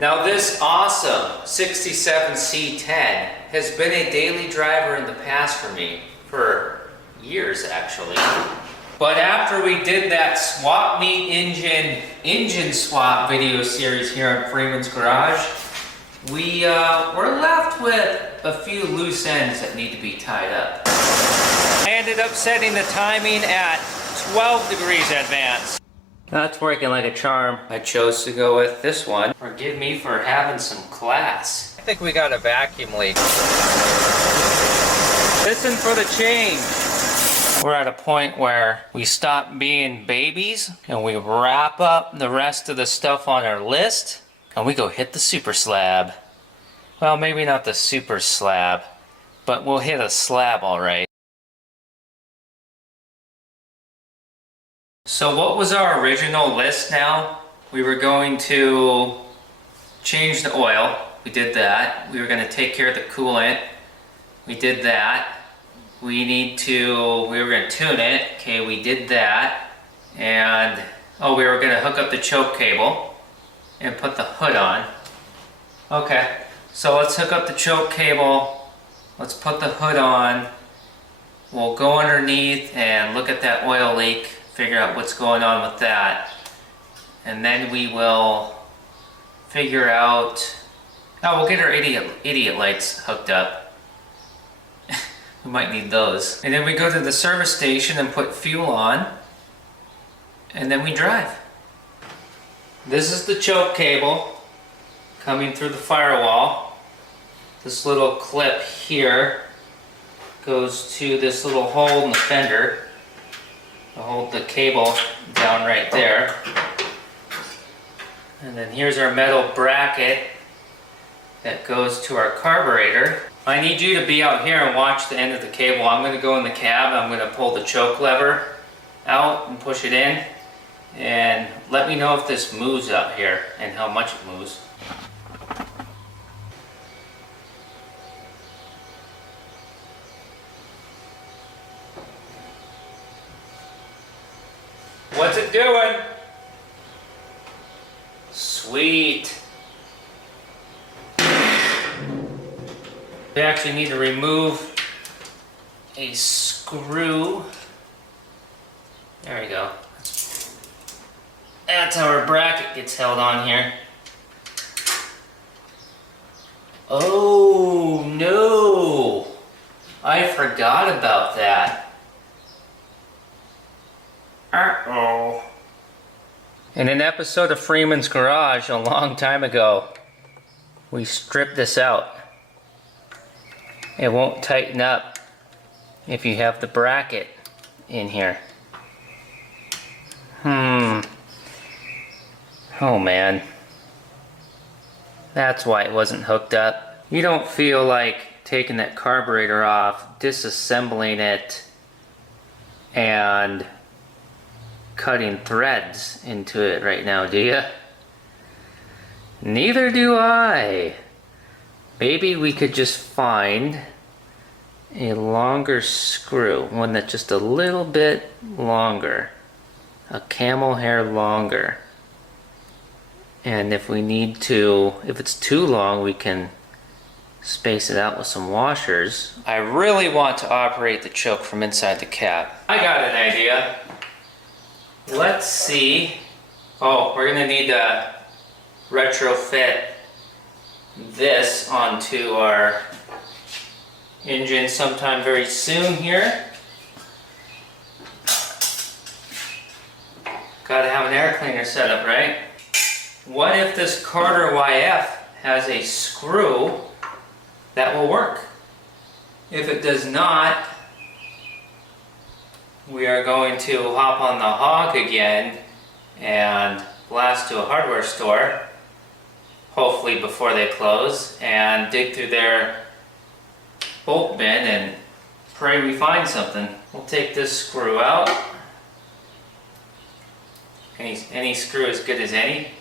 Now this awesome 67 C10 has been a daily driver in the past for me for years actually. But after we did that swap meet engine swap video series here at Freeman's Garage, we were left with a few loose ends that need to be tied up. I ended up setting the timing at 12 degrees advance. That's working like a charm. I chose to go with this one. Forgive me for having some class. I think we got a vacuum leak. Listen for the change. We're at a point where we stop being babies and we wrap up the rest of the stuff on our list and we go hit the super slab. Well, maybe not the super slab, but we'll hit a slab all right. So what was our original list now? We were going to change the oil. We did that. We were going to take care of the coolant. We did that. We were going to tune it. Okay, we did that. And, we were going to hook up the choke cable and put the hood on. Okay, so let's hook up the choke cable. Let's put the hood on. We'll go underneath and look at that oil leak, figure out what's going on with that. And then we will figure out, we'll get our idiot lights hooked up. We might need those. And then we go to the service station and put fuel on. And then we drive. This is the choke cable coming through the firewall. This little clip here goes to this little hole in the fender to hold the cable down right there. And then here's our metal bracket that goes to our carburetor. I need you to be out here and watch the end of the cable. I'm going to go in the cab, I'm going to pull the choke lever out and push it in. And let me know if this moves out here and how much it moves. What's it doing? Sweet. We actually need to remove a screw. There we go. That's how our bracket gets held on here. Oh no! I forgot about that. Uh-oh. In an episode of Freeman's Garage a long time ago, we stripped this out. It won't tighten up if you have the bracket in here. Oh man. That's why it wasn't hooked up. You don't feel like taking that carburetor off, disassembling it, and cutting threads into it right now, do you? Neither do I. Maybe we could just find a longer screw, one that's just a little bit longer, a camel hair longer. And if we need to, if it's too long, we can space it out with some washers. I really want to operate the choke from inside the cab. I got an idea. Let's see. We're gonna need to retrofit this onto our engine sometime very soon here. Gotta have an air cleaner set up, right? What if this Carter YF has a screw that will work? If it does not, we are going to hop on the hog again and blast to a hardware store, hopefully before they close, and dig through their bolt bin and pray we find something. We'll take this screw out. Any screw as good as any.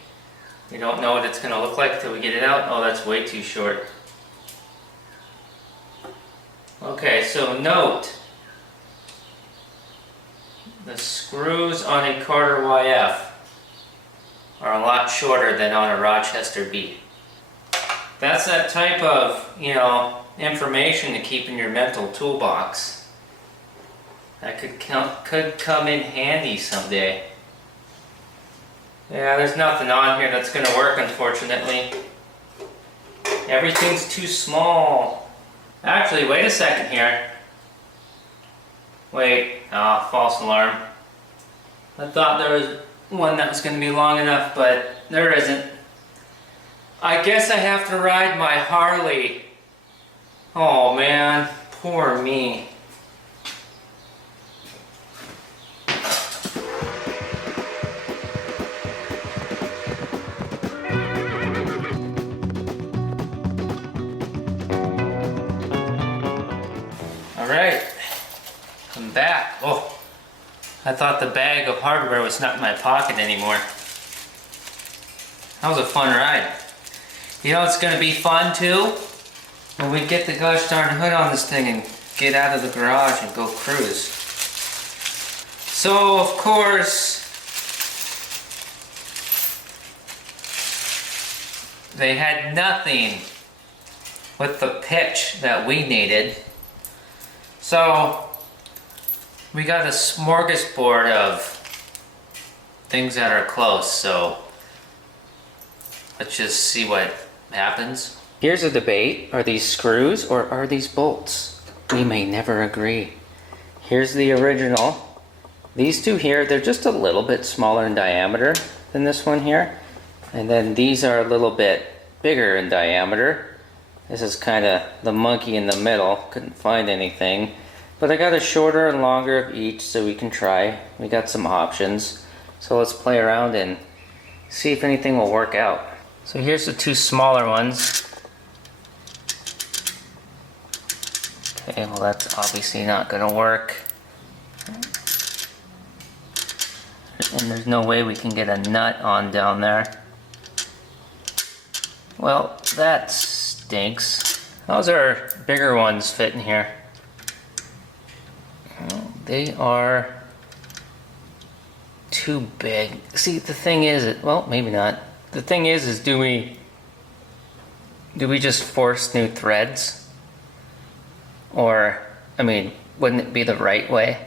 We don't know what it's going to look like until we get it out. Oh, that's way too short. Okay, so note, the screws on a Carter YF are a lot shorter than on a Rochester B. That's that type of, information to keep in your mental toolbox. That could come in handy someday. Yeah, there's nothing on here that's going to work, unfortunately. Everything's too small. Actually, wait a second here. Wait, false alarm. I thought there was one that was going to be long enough, but there isn't. I guess I have to ride my Harley. Oh man, poor me. Alright, I'm back. Oh, I thought the bag of hardware was not in my pocket anymore. That was a fun ride. You know it's going to be fun too? When we get the gosh darn hood on this thing and get out of the garage and go cruise. So of course, they had nothing with the pitch that we needed. So we got a smorgasbord of things that are close, so let's just see what happens. Here's a debate. Are these screws or are these bolts? We may never agree. Here's the original. These two here, they're just a little bit smaller in diameter than this one here. And then these are a little bit bigger in diameter. This is kind of the monkey in the middle. Couldn't find anything. But I got a shorter and longer of each so we can try. We got some options. So let's play around and see if anything will work out. So here's the two smaller ones. Okay, well that's obviously not going to work. And there's no way we can get a nut on down there. Well, that stinks. Those are bigger ones fit in here. They are too big. See, the thing is, well, maybe not. The thing is do we just force new threads? Or, I mean, wouldn't it be the right way?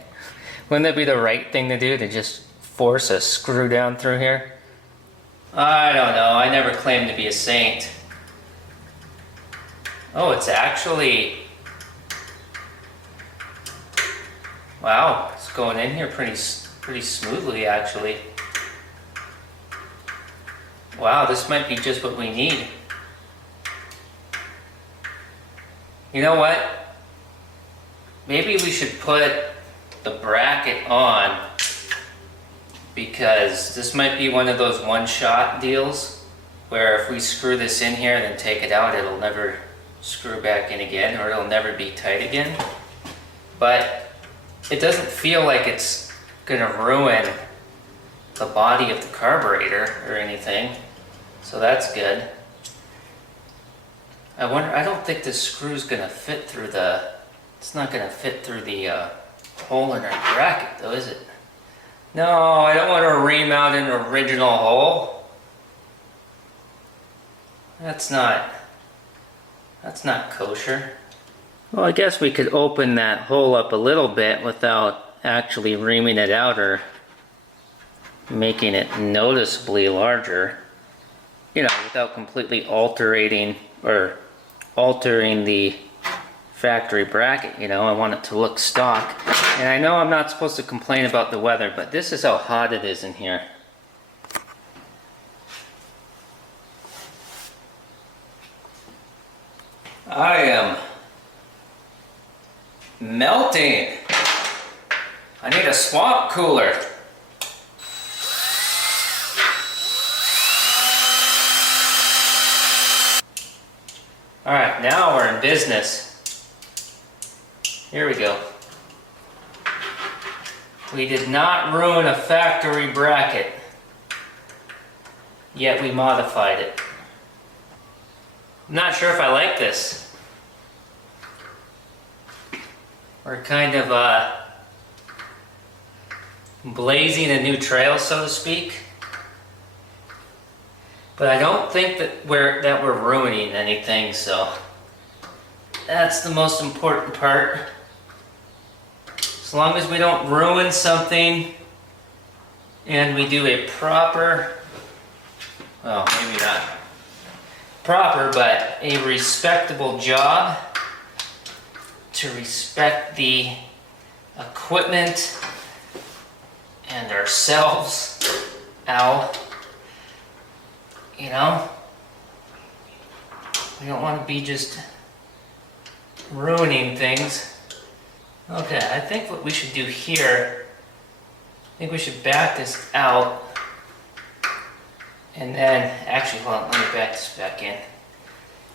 Wouldn't that be the right thing to do, to just force a screw down through here? I don't know. I never claimed to be a saint. Oh, it's actually... Wow, it's going in here pretty smoothly, actually. Wow, this might be just what we need. You know what? Maybe we should put the bracket on, because this might be one of those one-shot deals where if we screw this in here and then take it out, it'll never screw back in again, or it'll never be tight again. But it doesn't feel like it's gonna ruin the body of the carburetor or anything, so that's good. I wonder, I don't think this screw's gonna fit through the, it's not gonna fit through the hole in our bracket though, is it? No, I don't want to remount an original hole. That's not kosher. Well, I guess we could open that hole up a little bit without actually reaming it out or making it noticeably larger. You know, without completely altering the factory bracket, you know. I want it to look stock. And I know I'm not supposed to complain about the weather, but this is how hot it is in here. I am melting. I need a swamp cooler. Alright, now we're in business. Here we go. We did not ruin a factory bracket, yet we modified it. I'm not sure if I like this. We're kind of blazing a new trail, so to speak. But I don't think that we're ruining anything, so that's the most important part. As long as we don't ruin something and we do a proper, well, maybe not proper, but a respectable job to respect the equipment and ourselves. Ow. You know? We don't want to be just ruining things. Okay, I think what we should do here, I think we should back this out. And then, actually, hold on, let me back this back in.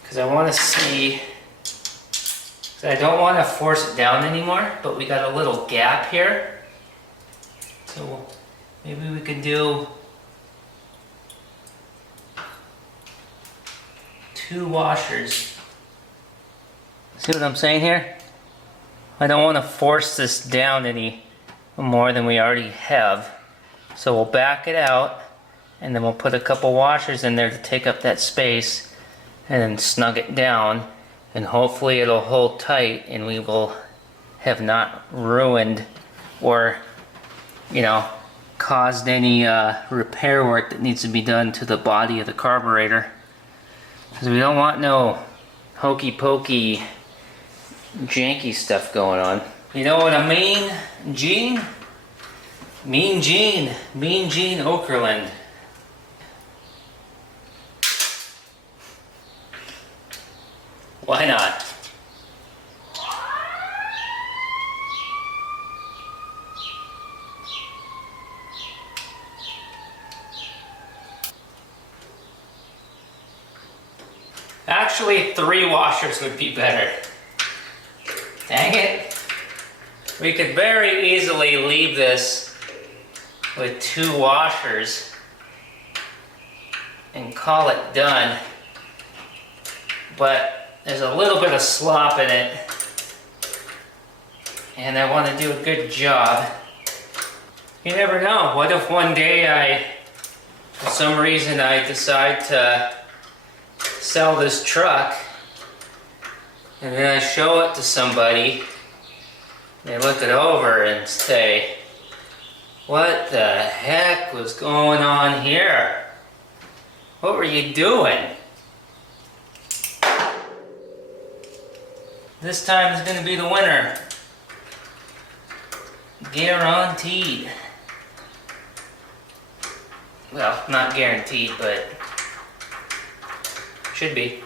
Because I want to see, because I don't want to force it down anymore, but we got a little gap here. So maybe we can do 2 washers. See what I'm saying here? I don't want to force this down any more than we already have. So we'll back it out, and then we'll put a couple washers in there to take up that space, and then snug it down, and hopefully it'll hold tight and we will have not ruined or, you know, caused any repair work that needs to be done to the body of the carburetor. Because we don't want no hokey pokey janky stuff going on. You know what I mean, Gene? Mean Gene Okerlund. Why not? Actually, 3 washers would be better. Dang it. We could very easily leave this with 2 washers and call it done. But there's a little bit of slop in it, and I want to do a good job. You never know. What if one day for some reason I decide to sell this truck, and then I show it to somebody, they look it over and say, what the heck was going on here? What were you doing? This time is going to be the winner. Guaranteed. Well, not guaranteed, but should be.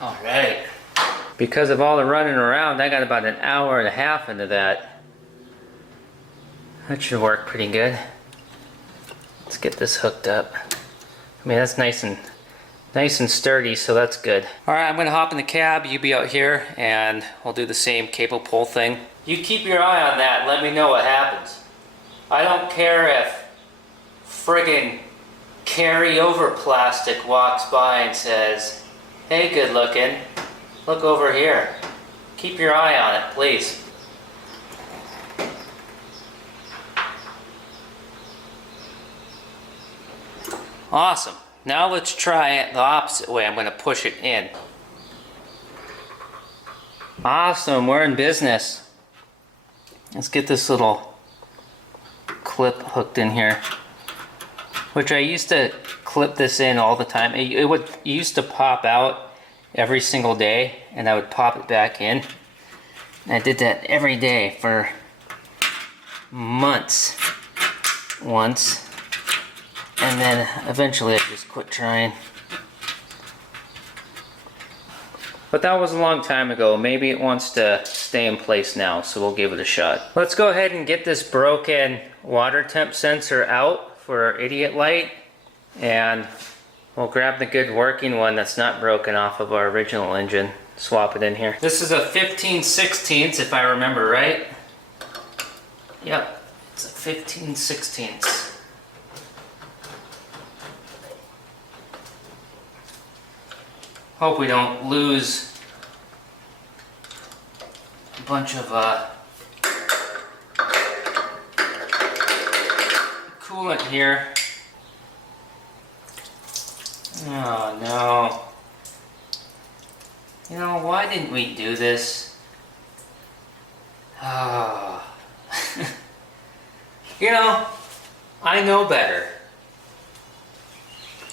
Alright. Because of all the running around, I got about an hour and a half into that. That should work pretty good. Let's get this hooked up. I mean, that's nice and sturdy, so that's good. Alright, I'm gonna hop in the cab, you be out here, and we'll do the same cable pull thing. You keep your eye on that, let me know what happens. I don't care if friggin' carryover plastic walks by and says, hey, good looking, look over here. Keep your eye on it, please. Awesome. Now let's try it the opposite way. I'm going to push it in. Awesome, we're in business. Let's get this little clip hooked in here. Which I used to clip this in all the time. It used to pop out every single day, and I would pop it back in. And I did that every day for months. Once. And then eventually I just quit trying. But that was a long time ago. Maybe it wants to stay in place now, so we'll give it a shot. Let's go ahead and get this broken water temp sensor out for our idiot light, and we'll grab the good working one that's not broken off of our original engine, swap it in here. This is a 15/16 if I remember right. Yep, it's a 15/16. Hope we don't lose a bunch of coolant here. Oh no. You know, why didn't we do this? Oh. You know, I know better.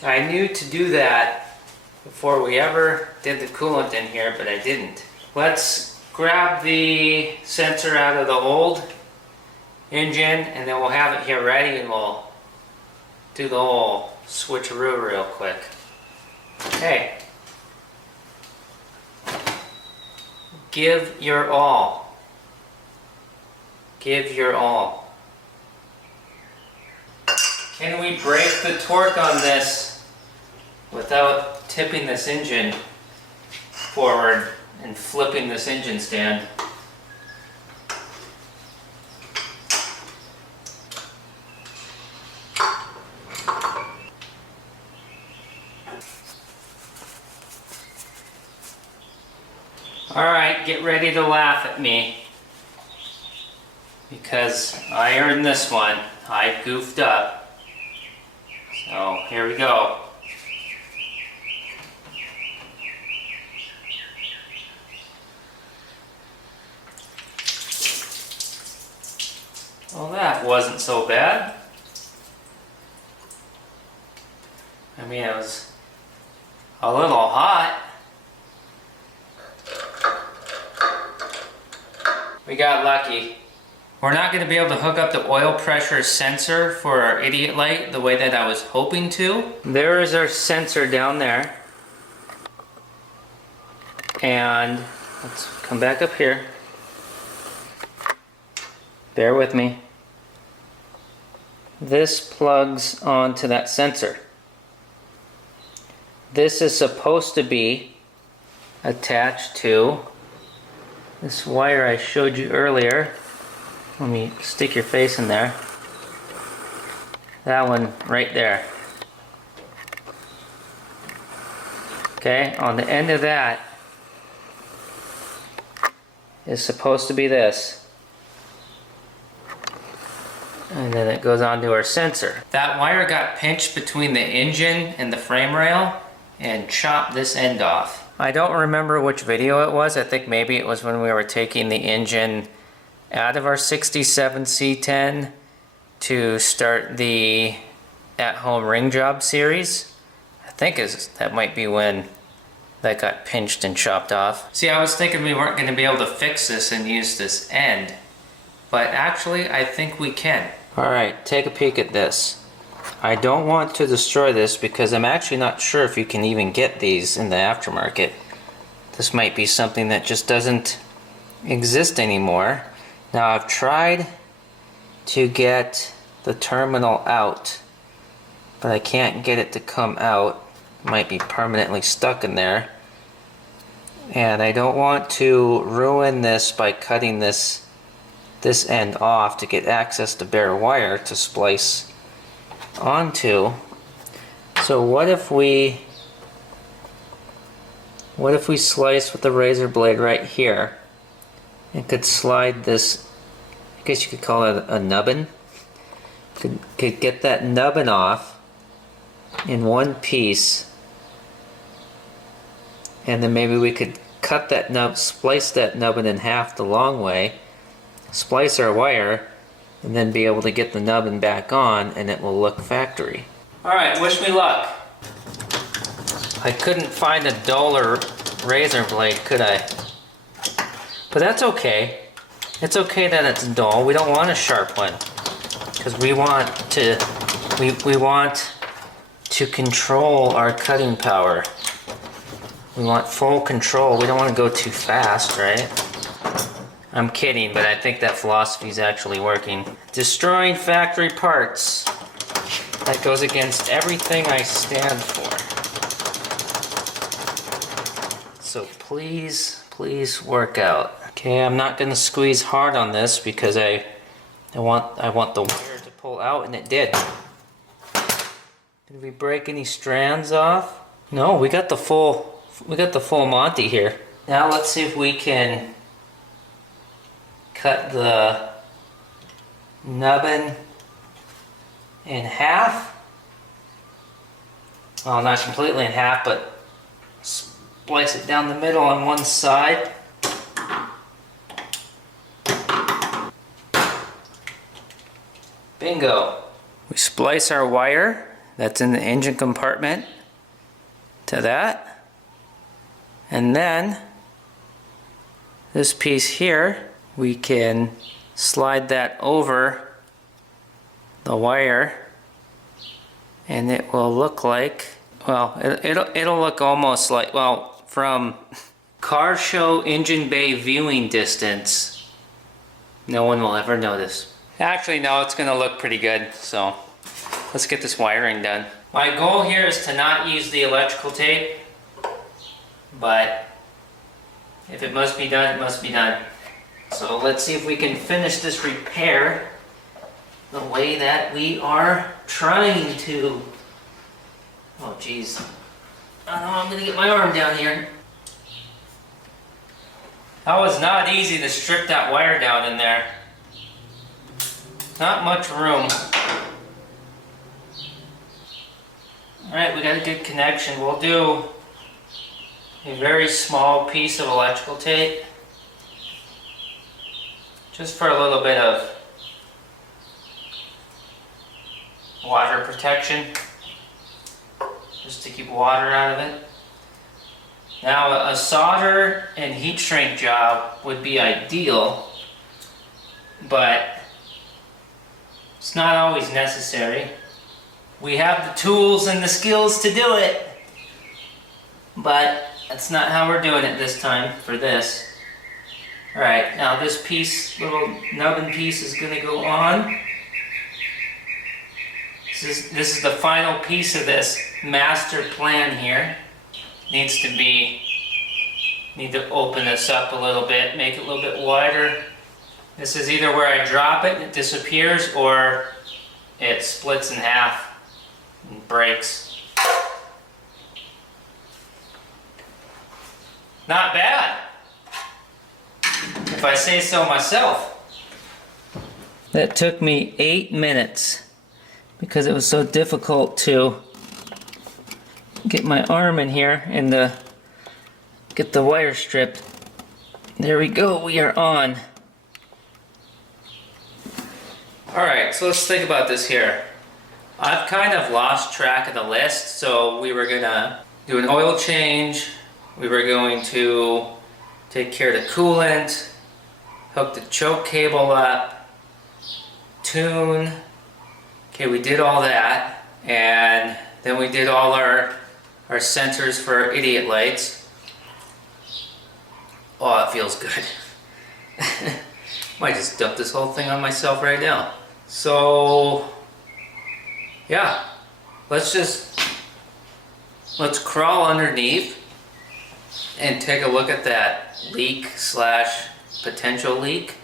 I knew to do that before we ever did the coolant in here, but I didn't. Let's grab the sensor out of the old engine and then we'll have it here ready and we'll do the whole switcheroo real quick. Okay. Give your all. Give your all. Can we break the torque on this without tipping this engine forward and flipping this engine stand? Alright, get ready to laugh at me, because I earned this one. I goofed up. So, here we go. Well, that wasn't so bad. I mean, it was a little hot. We got lucky. We're not going to be able to hook up the oil pressure sensor for our idiot light the way that I was hoping to. There is our sensor down there. And let's come back up here. Bear with me. This plugs onto that sensor. This is supposed to be attached to this wire I showed you earlier. Let me stick your face in there. That one right there. Okay, on the end of that is supposed to be this. And then it goes onto our sensor. That wire got pinched between the engine and the frame rail and chopped this end off. I don't remember which video it was. I think maybe it was when we were taking the engine out of our 67 C10 to start the at-home ring job series. I think that might be when that got pinched and chopped off. See, I was thinking we weren't going to be able to fix this and use this end, but actually I think we can. Alright, take a peek at this. I don't want to destroy this because I'm actually not sure if you can even get these in the aftermarket. This might be something that just doesn't exist anymore. Now I've tried to get the terminal out, but I can't get it to come out. It might be permanently stuck in there. And I don't want to ruin this by cutting this end off to get access to bare wire to splice onto. So what if we slice with the razor blade right here and could slide this, I guess you could call it a nubbin, could get that nubbin off in one piece, and then maybe we could cut that splice that nubbin in half the long way, splice our wire, and then be able to get the nubbin back on, and it will look factory. Alright, wish me luck. I couldn't find a duller razor blade, could I? But that's okay. It's okay that it's dull. We don't want a sharp one, because we want to control our cutting power. We want full control. We don't want to go too fast, right? I'm kidding, but I think that philosophy is actually working. Destroying factory parts. That goes against everything I stand for. So please, please work out. Okay, I'm not going to squeeze hard on this because I want the wire to pull out, and it did. Did we break any strands off? No, we got the full Monty here. Now let's see if we can cut the nubbin in half. Well, not completely in half, but splice it down the middle on one side. Bingo. We splice our wire that's in the engine compartment to that. And then this piece here, we can slide that over the wire and it will look like, well, it'll look almost like, well, from car show engine bay viewing distance, no one will ever notice. Actually, no, it's gonna look pretty good, so let's get this wiring done. My goal here is to not use the electrical tape, but if it must be done, it must be done. So let's see if we can finish this repair the way that we are trying to. Oh geez. I know I'm gonna get my arm down here. That was not easy to strip that wire down in there. Not much room. Alright, we got a good connection. We'll do a very small piece of electrical tape just for a little bit of water protection, just to keep water out of it. Now, a solder and heat shrink job would be ideal, but it's not always necessary. We have the tools and the skills to do it, but that's not how we're doing it this time for this. Alright, now this piece, little nubbin piece, is going to go on. This is the final piece of this master plan here. Need to open this up a little bit, make it a little bit wider. This is either where I drop it and it disappears, or it splits in half and breaks. Not bad, if I say so myself. That took me 8 minutes because it was so difficult to get my arm in here and get the wire stripped. There we go, we are on. Alright, so let's think about this here. I've kind of lost track of the list, so we were gonna do an oil change, we were going to take care of the coolant, hook the choke cable up, tune. Okay, we did all that, and then we did all our sensors for our idiot lights. Oh, it feels good. Might just dump this whole thing on myself right now. So, yeah, let's crawl underneath and take a look at that leak / potential leak.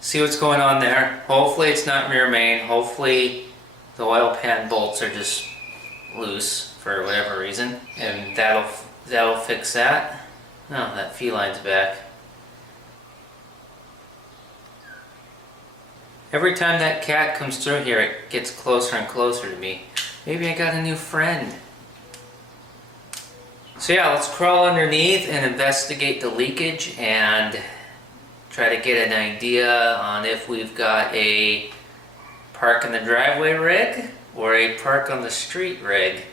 See what's going on there. Hopefully it's not rear main. Hopefully the oil pan bolts are just loose for whatever reason, and that'll fix that. No, that feline's back. Every time that cat comes through here, it gets closer and closer to me. Maybe I got a new friend. So yeah, let's crawl underneath and investigate the leakage and try to get an idea on if we've got a park in the driveway rig or a park on the street rig,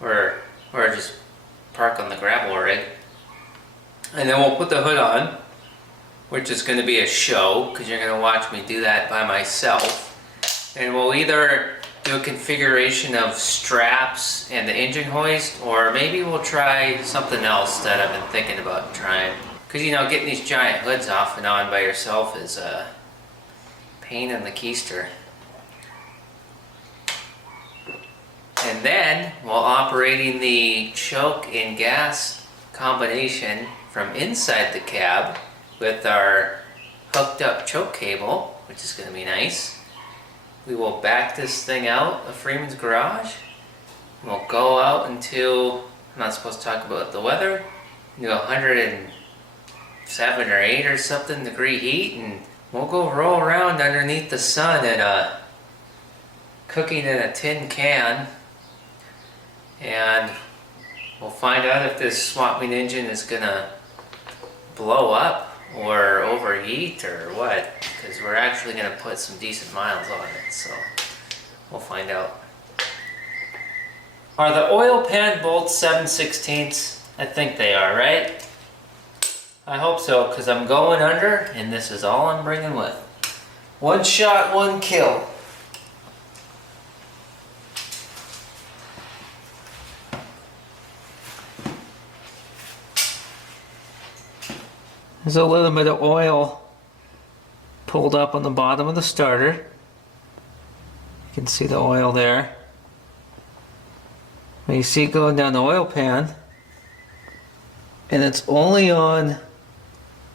or just park on the gravel rig. And then we'll put the hood on, which is going to be a show because you're going to watch me do that by myself. And we'll either do a configuration of straps and the engine hoist, or maybe we'll try something else that I've been thinking about trying. Because, you know, getting these giant hoods off and on by yourself is a pain in the keister. And then, while operating the choke and gas combination from inside the cab with our hooked up choke cable, which is going to be nice, we will back this thing out of Freeman's garage. We'll go out into, I'm not supposed to talk about the weather, do 107 or 8 or something degree heat, and we'll go roll around underneath the sun and cooking in a tin can, and we'll find out if this swap meet engine is gonna blow up or overheat or what, because we're actually gonna put some decent miles on it, so we'll find out. Are the oil pan bolts 7/16? I think they are, right? I hope so, because I'm going under, and this is all I'm bringing with. One shot, one kill. There's a little bit of oil pulled up on the bottom of the starter. You can see the oil there. And you see it going down the oil pan, and it's only on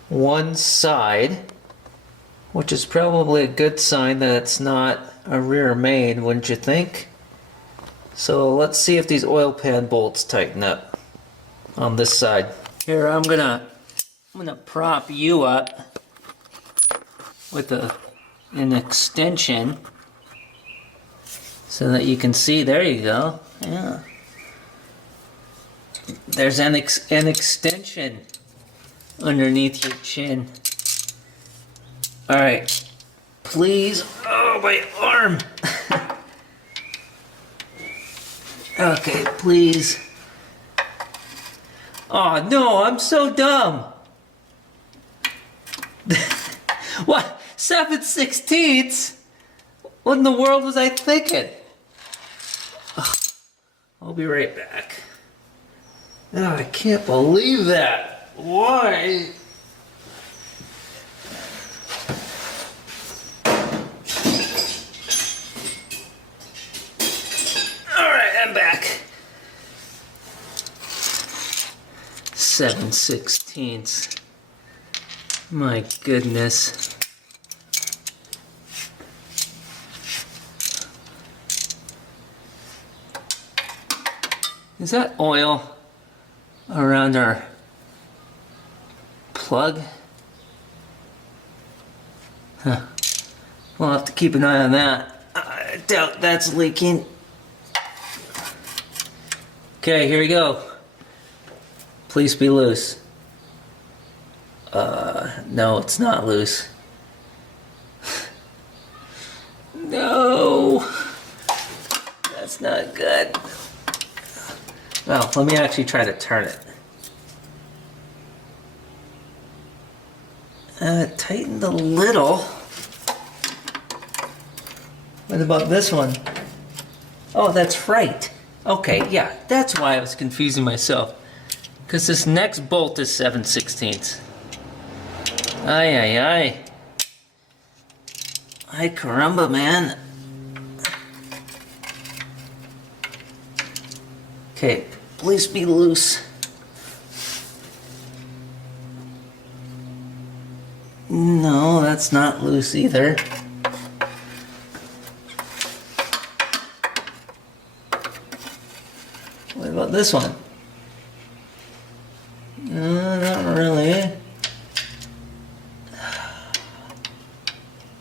one side, which is probably a good sign that it's not a rear main, wouldn't you think? So let's see if these oil pan bolts tighten up on this side. Here, I'm gonna prop you up with an extension so that you can see. There you go. Yeah. There's an extension underneath your chin. Alright. Please. Oh, my arm. Okay, please. Oh, no, I'm so dumb. What? 7/16? What in the world was I thinking? Ugh. I'll be right back. Oh, I can't believe that. Why? Alright, I'm back. 7/16. My goodness. Is that oil around our plug? Huh. We'll have to keep an eye on that. I doubt that's leaking. Okay, here we go. Please be loose. No, it's not loose. No! That's not good. Well, let me actually try to turn it. It tightened a little. What about this one? Oh, that's right. Okay, yeah, that's why I was confusing myself. Because this next bolt is 7/16. Ay, ay, ay. Ay, caramba, man. Okay, please be loose. No, that's not loose either. What about this one? Not really.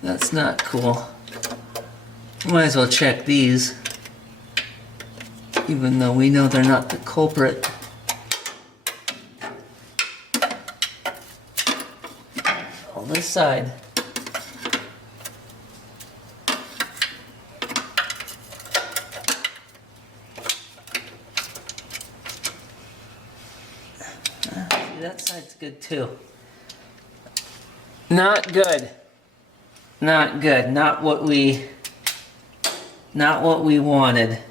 That's not cool. Might as well check these, even though we know they're not the culprit. On this side. See, that side's good too. Not good. Not good. Not what we wanted.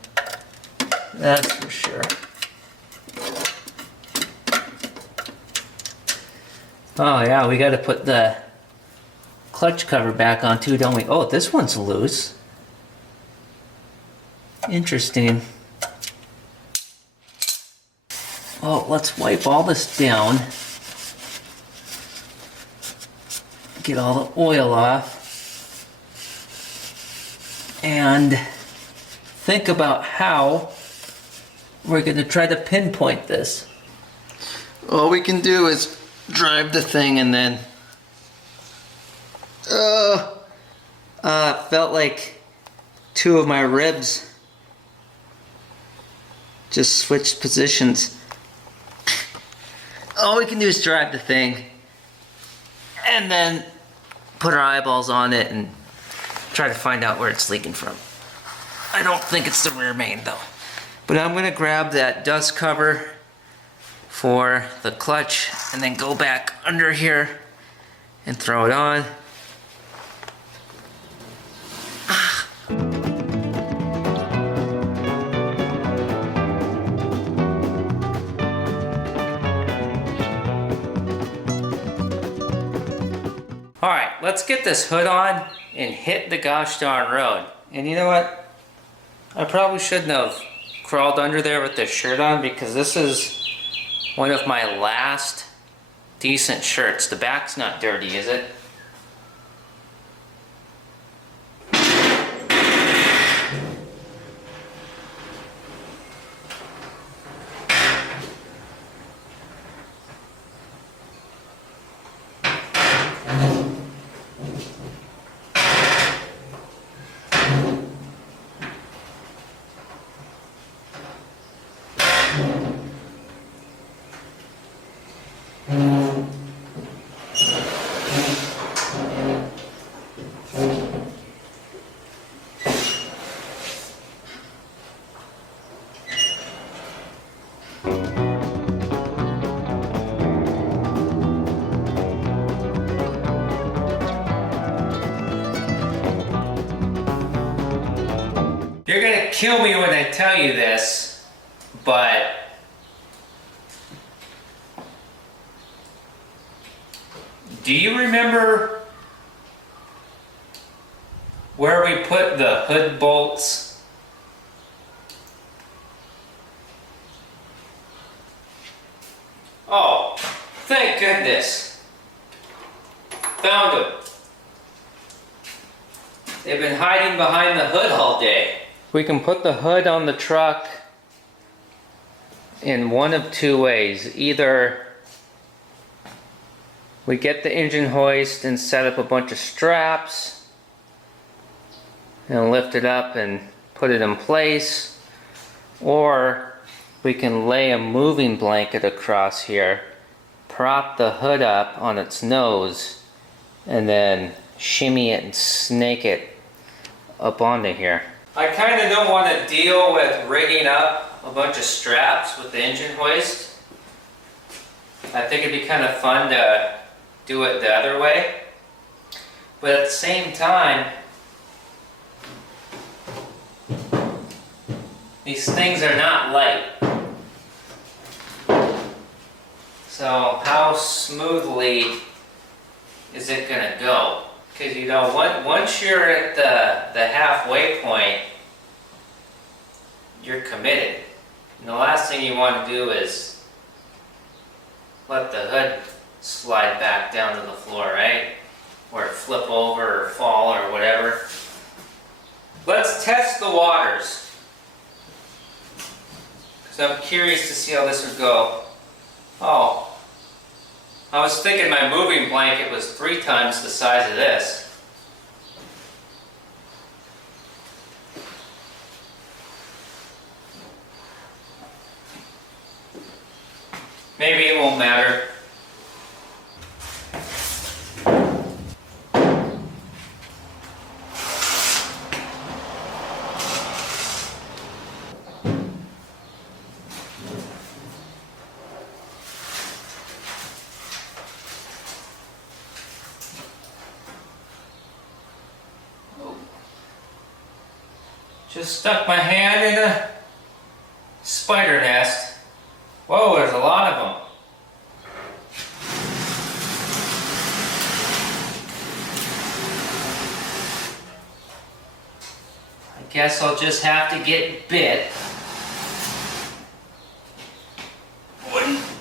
That's for sure. Oh yeah, we got to put the clutch cover back on too, don't we? Oh, this one's loose. Interesting. Oh, let's wipe all this down. Get all the oil off. And think about how we're going to try to pinpoint this. All we can do is drive the thing and then felt like two of my ribs just switched positions. All we can do is drive the thing and then put our eyeballs on it and try to find out where it's leaking from. I don't think it's the rear main though. But I'm gonna grab that dust cover for the clutch and then go back under here and throw it on. Alright, let's get this hood on and hit the gosh darn road. And you know what? I probably shouldn't have crawled under there with this shirt on, because this is one of my last decent shirts. The back's not dirty, is it? You're gonna kill me when I tell you this, but do you remember where we put the hood bolts? Oh, thank goodness. Found them. They've been hiding behind the hood all day. We can put the hood on the truck in one of two ways. Either we get the engine hoist and set up a bunch of straps and lift it up and put it in place, or we can lay a moving blanket across here, prop the hood up on its nose, and then shimmy it and snake it up onto here. I kind of don't want to deal with rigging up a bunch of straps with the engine hoist. I think it'd be kind of fun to do it the other way. But at the same time, these things are not light. So how smoothly is it gonna go? Because you know, once you're at the halfway point, you're committed. And the last thing you want to do is let the hood slide back down to the floor, right? Or flip over or fall or whatever. Let's test the waters. Because I'm curious to see how this would go. Oh. I was thinking my moving blanket was 3 times the size of this. Maybe it won't matter. Just stuck my hand in a spider nest. Whoa, there's a lot of them. I guess I'll just have to get bit.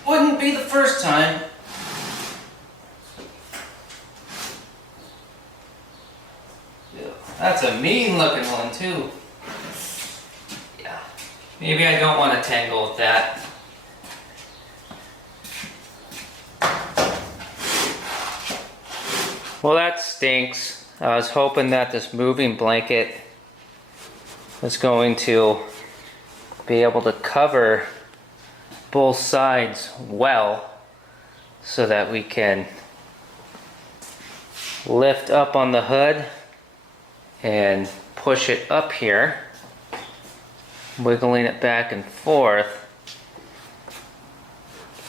Wouldn't be the first time. That's a mean looking one too. Maybe I don't want to tangle with that. Well, that stinks. I was hoping that this moving blanket is going to be able to cover both sides well so that we can lift up on the hood and push it up here, wiggling it back and forth,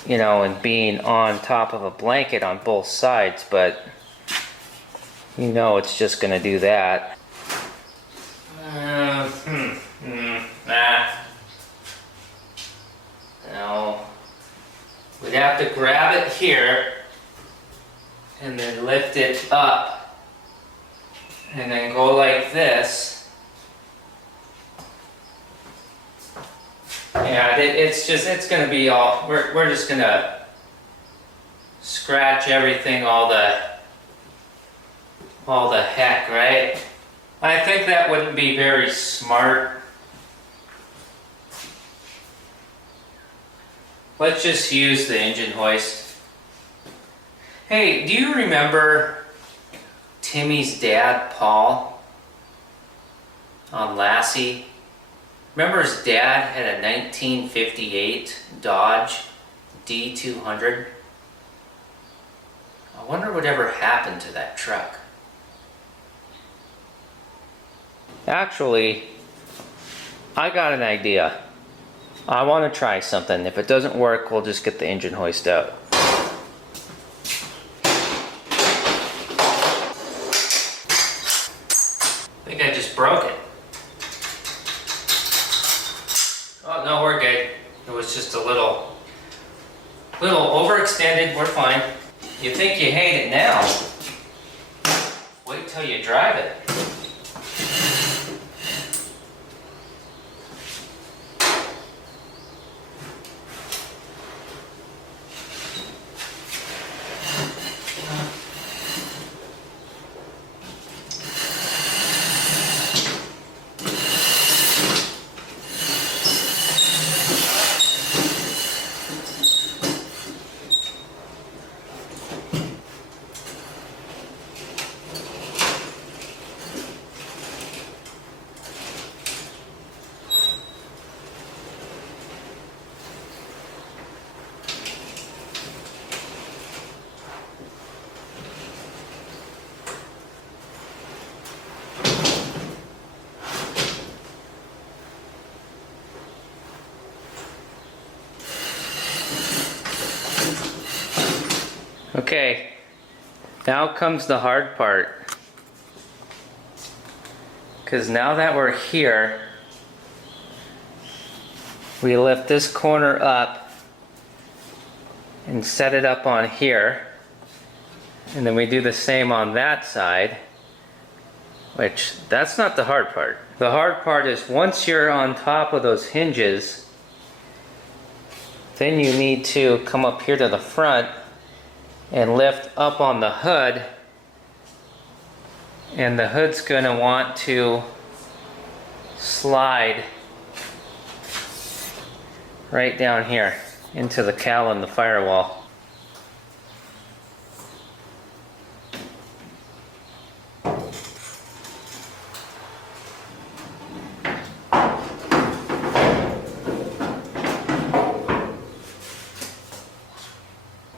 you know, and being on top of a blanket on both sides, but you know it's just gonna do that. No. We'd have to grab it here and then lift it up and then go like this. Yeah, it's gonna be all, we're just gonna scratch everything all the heck, right? I think that wouldn't be very smart. Let's just use the engine hoist. Hey, do you remember Timmy's dad, Paul, on Lassie? Remember his dad had a 1958 Dodge D200? I wonder whatever happened to that truck. Actually, I got an idea. I want to try something. If it doesn't work, we'll just get the engine hoist out. I think I just broke it. Oh no, we're good. It was just a little overextended. We're fine. You think you hate it now? Wait till you drive it. Okay, now comes the hard part. Because now that we're here, we lift this corner up and set it up on here. And then we do the same on that side, which that's not the hard part. The hard part is once you're on top of those hinges, then you need to come up here to the front and lift up on the hood, and the hood's going to want to slide right down here into the cowl and the firewall.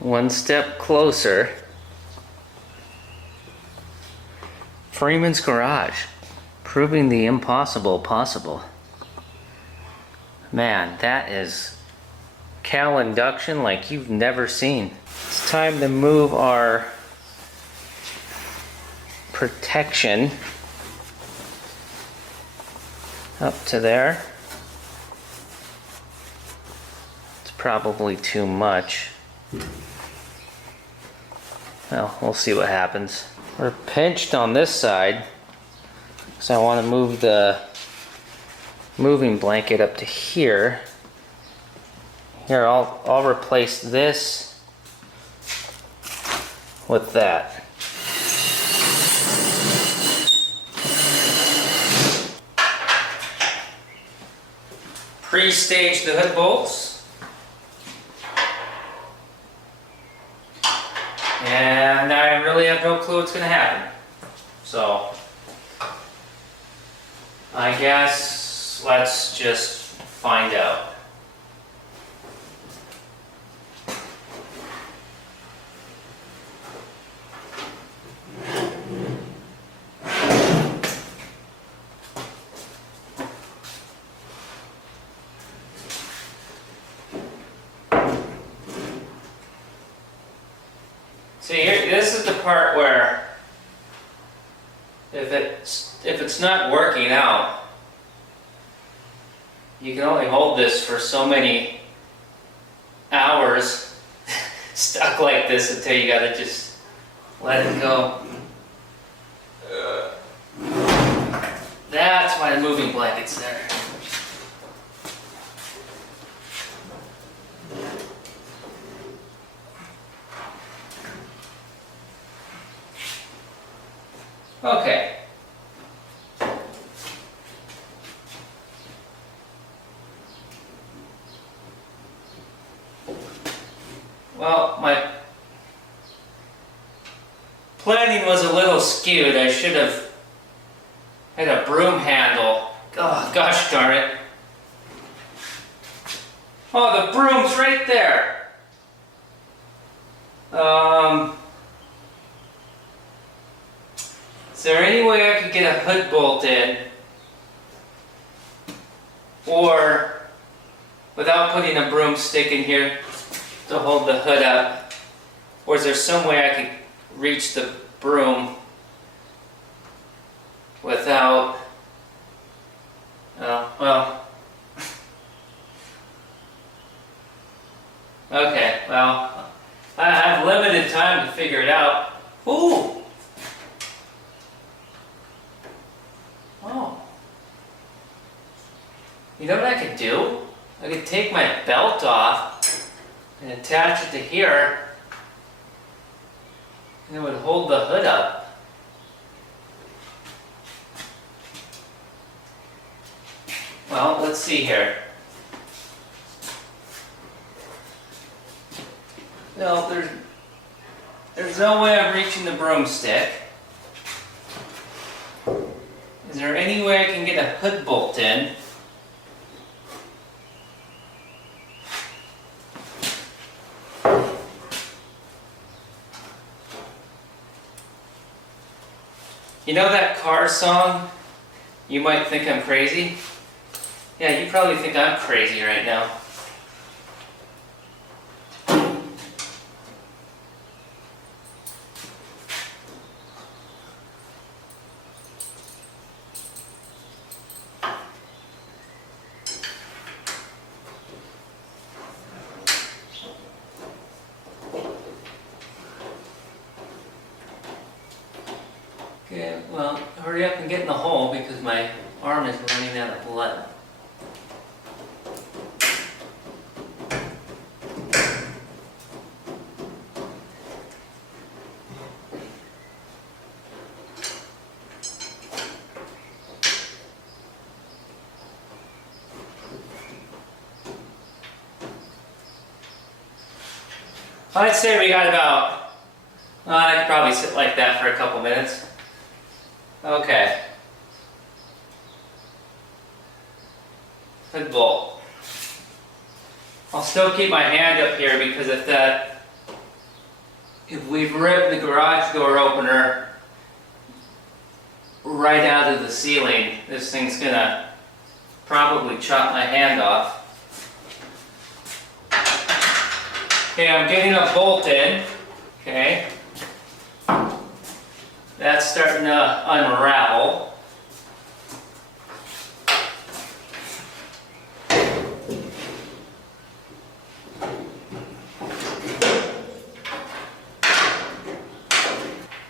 One step closer. Freeman's garage, proving the impossible possible. Man, that is cowl induction like you've never seen. It's time to move our protection up to there. It's probably too much. Well, we'll see what happens. We're pinched on this side, so I want to move the moving blanket up to here. Here, I'll replace this with that. Pre-stage the hood bolts. And I really have no clue what's going to happen. So, I guess So let's just find out. See, this is the part where if it's not working out, you can only hold this for so many hours stuck like this until you gotta just let it go. That's why the moving blanket's there. Okay. Well, my planning was a little skewed. I should have had a broom handle. Oh, gosh darn it. Oh, the broom's right there. Is there any way I could get a hood bolt in? Or, without putting a broomstick in here to hold the hood up? Or is there some way I could reach the broom without, well, okay, well, I have limited time to figure it out. Ooh! Oh. You know what I could do? I could take my belt off and attach it to here, and it would hold the hood up. Well, let's see here. No, there's no way I'm reaching the broomstick. Is there any way I can get a hood bolt in? You know that car song, "You Might Think I'm Crazy"? Yeah, you probably think I'm crazy right now. Okay, well, hurry up and get in the hole because my arm is running out of blood. I'd say we got about, I could probably sit like that for a couple minutes. Okay. Hood bolt. I'll still keep my hand up here because if we've ripped the garage door opener right out of the ceiling, this thing's gonna probably chop my hand off. Okay, I'm getting a bolt in. Okay. That's starting to unravel.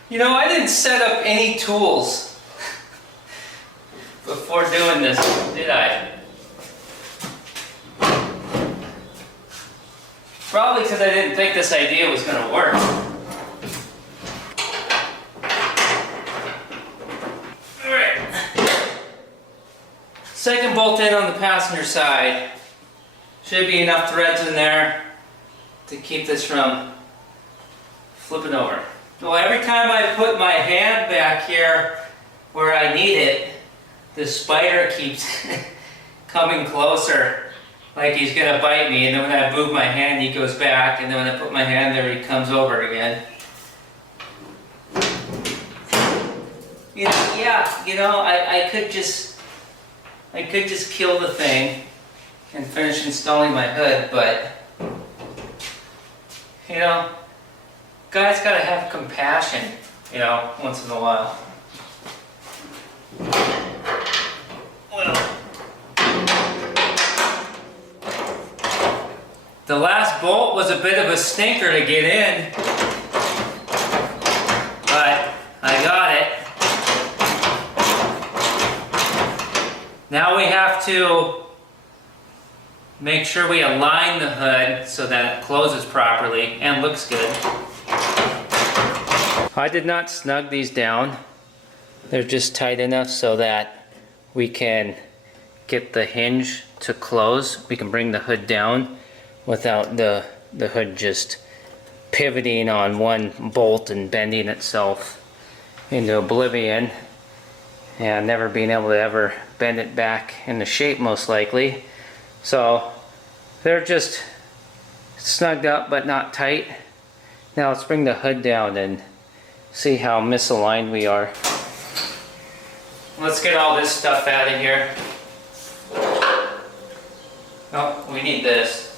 You know, I didn't set up any tools before doing this, did I? Probably because I didn't think this idea was going to work. Alright. Second bolt in on the passenger side. Should be enough threads in there to keep this from flipping over. Well, every time I put my hand back here where I need it, the spider keeps coming closer, like he's gonna bite me, and then when I move my hand, he goes back, and then when I put my hand there, he comes over again. I could just kill the thing and finish installing my hood, but guys gotta have compassion, once in a while. Well, the last bolt was a bit of a stinker to get in, but I got it. Now we have to make sure we align the hood so that it closes properly and looks good. I did not snug these down. They're just tight enough so that we can get the hinge to close. We can bring the hood down without the hood just pivoting on one bolt and bending itself into oblivion and never being able to ever bend it back into shape, most likely. So they're just snugged up but not tight. Now let's bring the hood down and see how misaligned we are. Let's get all this stuff out of here. Oh, we need this.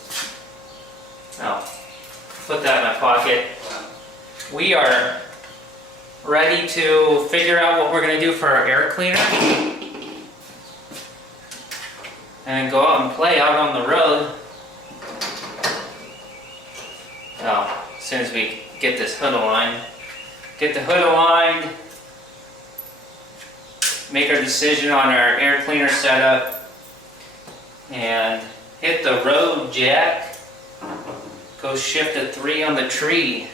Oh, put that in my pocket. We are ready to figure out what we're going to do for our air cleaner and go out and play out on the road. Oh, as soon as we get this hood aligned. Get the hood aligned, make our decision on our air cleaner setup, and hit the road, Jack. Go shift a 3 on the tree.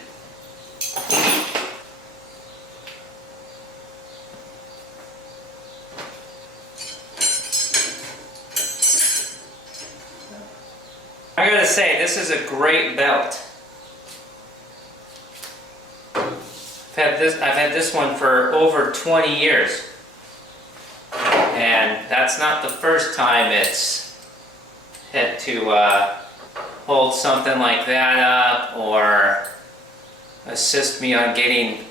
I gotta say, this is a great belt. I've had this one for over 20 years. And that's not the first time it's had to hold something like that up or assist me on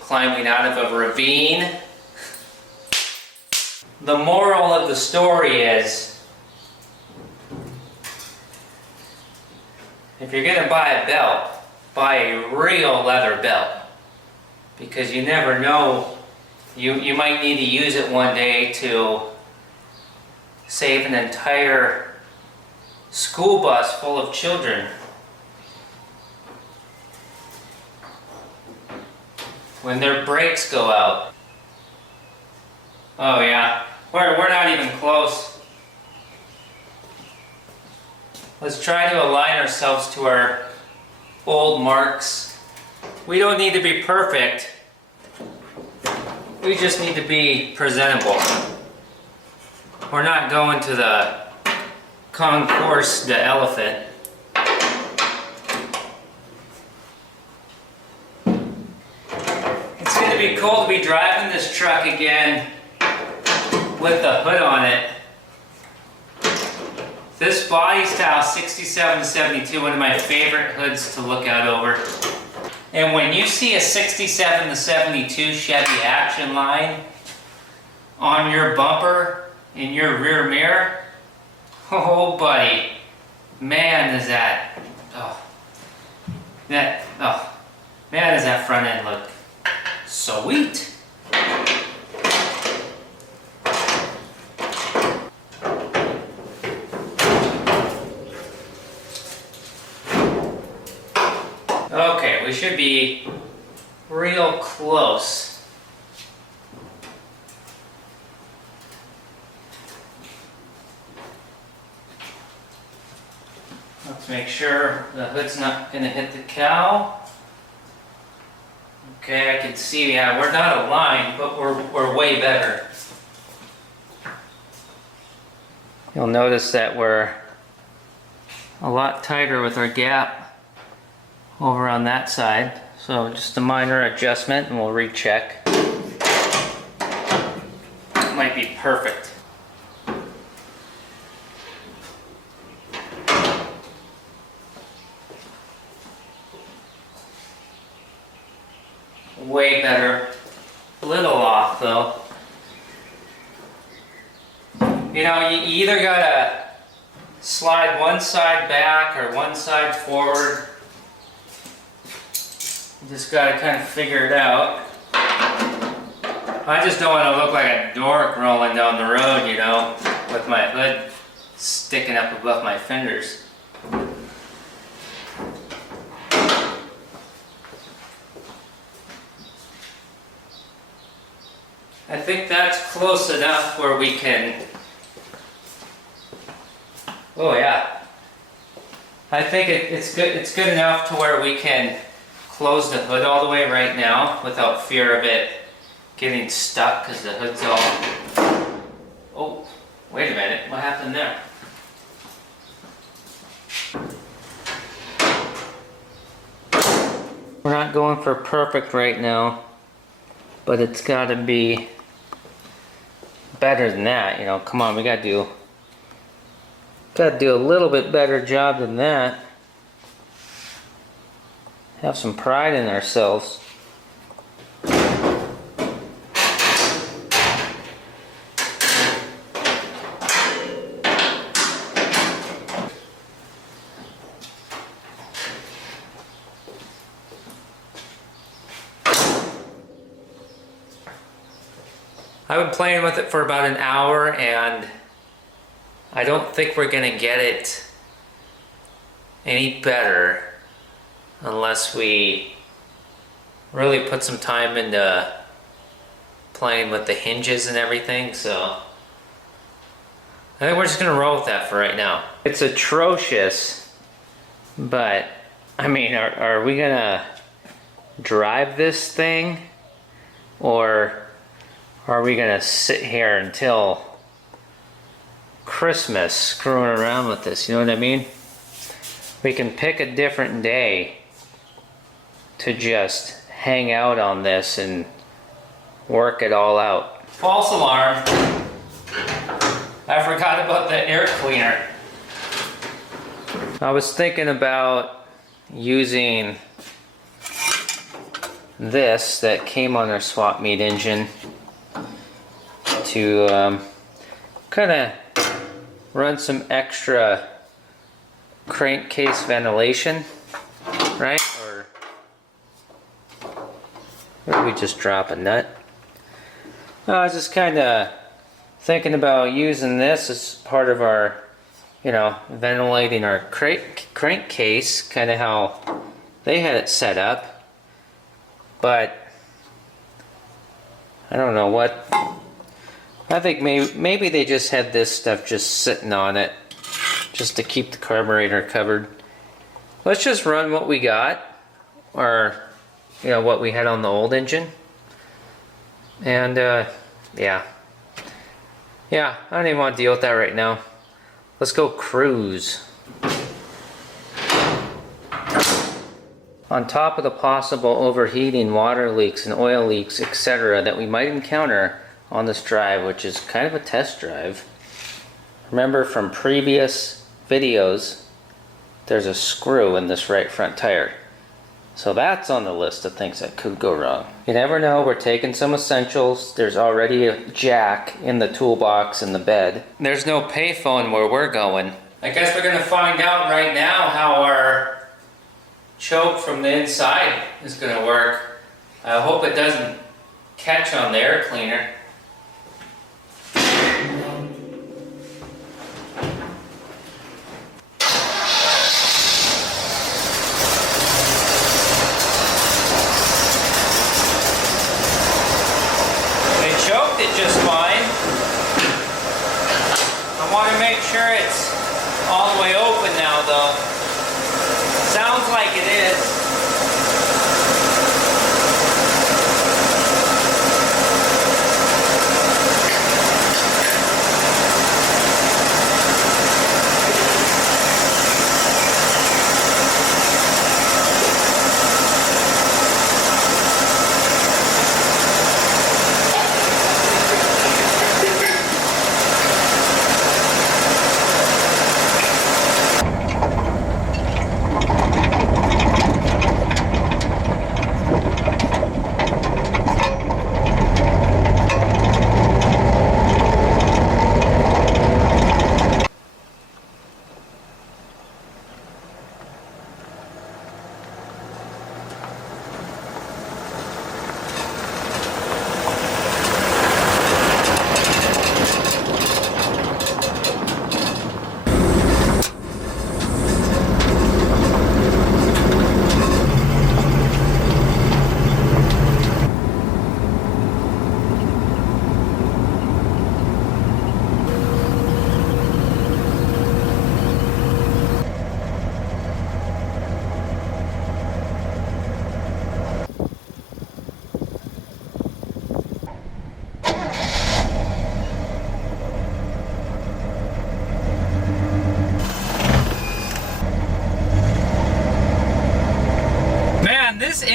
climbing out of a ravine. The moral of the story is, if you're gonna buy a belt, buy a real leather belt. Because you never know, you might need to use it one day to save an entire school bus full of children. When their brakes go out. Oh yeah, we're not even close. Let's try to align ourselves to our old marks. We don't need to be perfect. We just need to be presentable. We're not going to the concourse de elephant. It's going to be cool to be driving this truck again with the hood on it. This body style 67-72, one of my favorite hoods to look out over. And when you see a 67-72 Chevy Action Line on your bumper in your rear mirror, oh buddy, man does that front end look sweet. Okay, we should be real close. Let's make sure the hood's not going to hit the cow. Okay, I can see, yeah, we're not aligned, but we're way better. You'll notice that we're a lot tighter with our gap over on that side, so just a minor adjustment and we'll recheck. Might be perfect. way better. A little off though. You know, you either gotta slide one side back or one side forward. You just gotta kind of figure it out. I just don't want to look like a dork rolling down the road, you know, with my hood sticking up above my fenders. I think that's close enough where we can... Oh yeah. I think it's good. It's good enough to where we can close the hood all the way right now without fear of it getting stuck because the hood's all... Oh, wait a minute. What happened there? We're not going for perfect right now, but it's got to be better than that. You know, come on, we got to do a little bit better job than that. Have some pride in ourselves. I've been playing with it for about an hour and I don't think we're gonna get it any better unless we really put some time into playing with the hinges and everything, so I think we're just gonna roll with that for right now. It's atrocious, but I mean, are we gonna drive this thing or are we gonna sit here until Christmas screwing around with this? You know what I mean? We can pick a different day to just hang out on this and work it all out. False alarm. I forgot about the air cleaner. I was thinking about using this that came on our swap meet engine to kind of run some extra crankcase ventilation, right? Or did we just drop a nut? I was just kind of thinking about using this as part of our, you know, ventilating our crankcase, kind of how they had it set up. But I don't know what. I think maybe they just had this stuff just sitting on it just to keep the carburetor covered. Let's just run what we got, or you know, what we had on the old engine. And yeah, I don't even want to deal with that right now. Let's go cruise. On top of the possible overheating, water leaks and oil leaks, etc. that we might encounter on this drive, which is kind of a test drive. Remember from previous videos, there's a screw in this right front tire. So that's on the list of things that could go wrong. You never know, we're taking some essentials. There's already a jack in the toolbox in the bed. There's no payphone where we're going. I guess we're gonna find out right now how our choke from the inside is gonna work. I hope it doesn't catch on the air cleaner. Just fine. I want to make sure it's all the way open now though. Sounds like it is.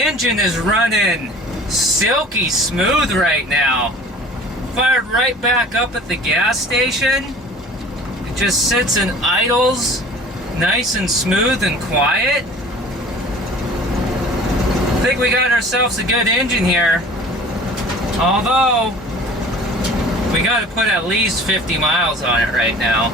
engine is running silky smooth right now. Fired right back up at the gas station. It just sits and idles, nice and smooth and quiet. I think we got ourselves a good engine here. Although, we gotta put at least 50 miles on it right now.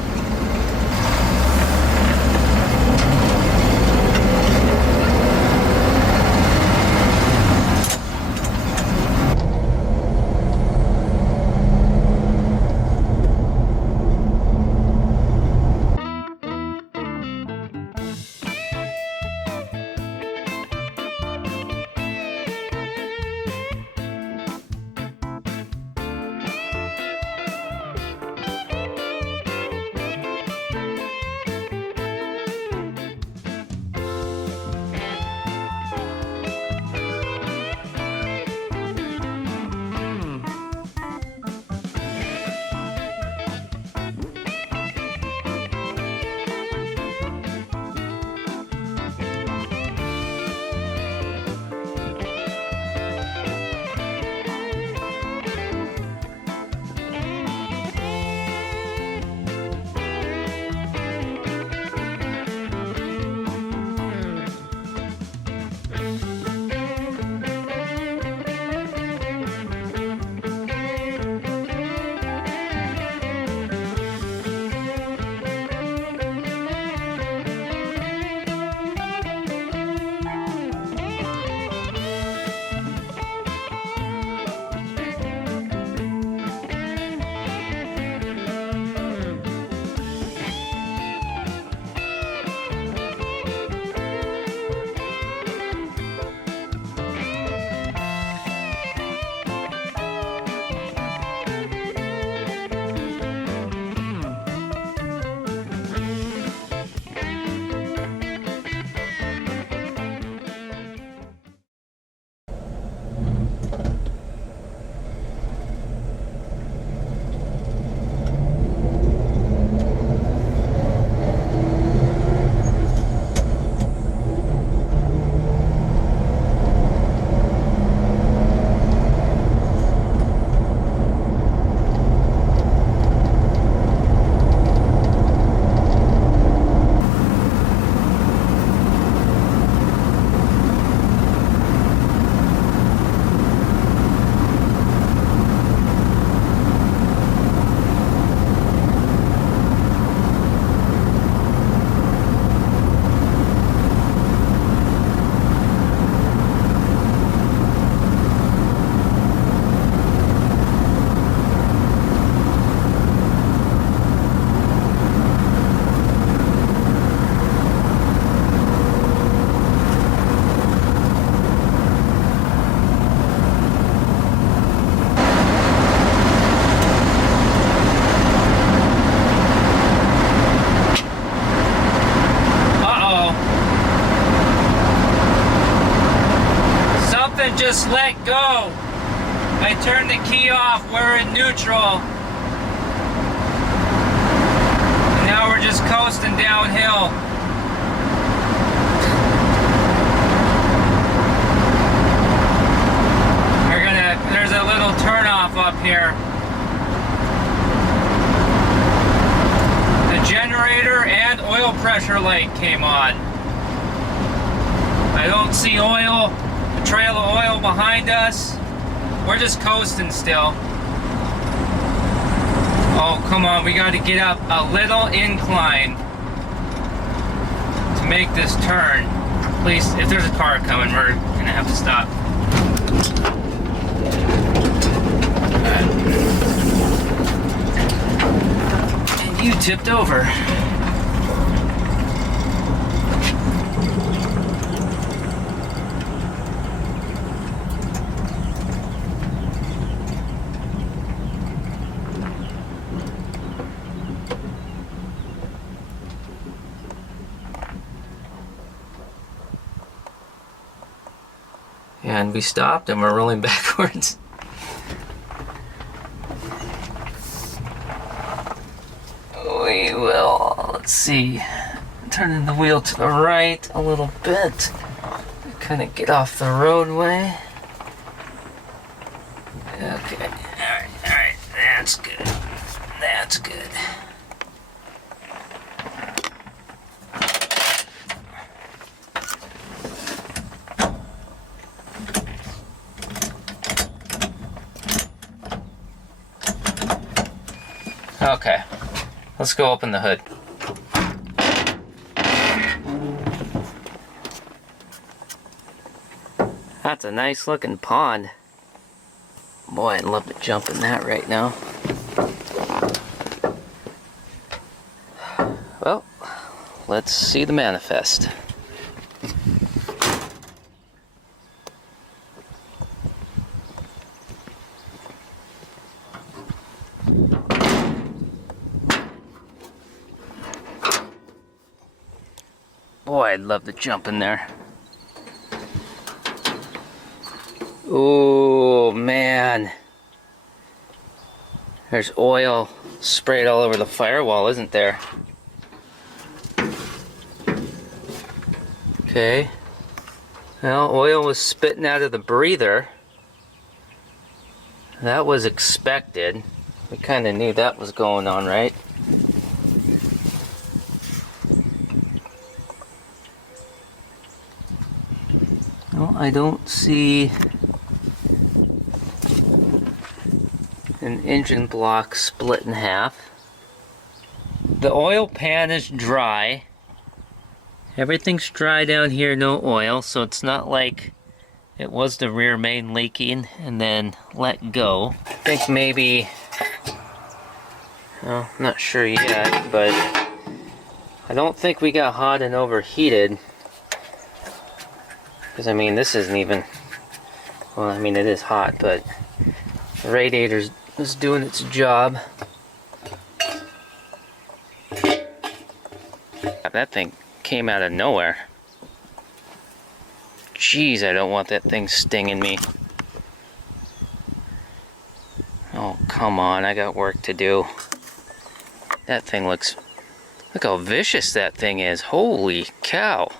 Just let go. I turned the key off, we're in neutral. And now we're just coasting downhill. There's a little turnoff up here. The generator and oil pressure light came on. I don't see oil. Trail of oil behind us. We're just coasting still. Oh, come on, we got to get up a little incline to make this turn. Please, if there's a car coming, we're gonna have to stop. And you tipped over. And we stopped and we're rolling backwards. We will, let's see, turning the wheel to the right a little bit. kind of get off the roadway. Okay, alright, that's good. That's good. Okay, let's go open the hood. That's a nice looking pond. Boy, I'd love to jump in that right now. Well, let's see the manifest. Boy, I'd love to jump in there. Oh man, there's oil sprayed all over the firewall, isn't there? Okay, well, oil was spitting out of the breather. That was expected. We kind of knew that was going on, right? Well, I don't see an engine block split in half. The oil pan is dry. Everything's dry down here, no oil, so it's not like it was the rear main leaking and then let go. I think maybe, well, I'm not sure yet, but I don't think we got hot and overheated. Because I mean, this isn't even, well, I mean, it is hot, but the radiator's is doing its job. That thing came out of nowhere. Jeez, I don't want that thing stinging me. Oh, come on, I got work to do. That thing looks, look how vicious that thing is. Holy cow.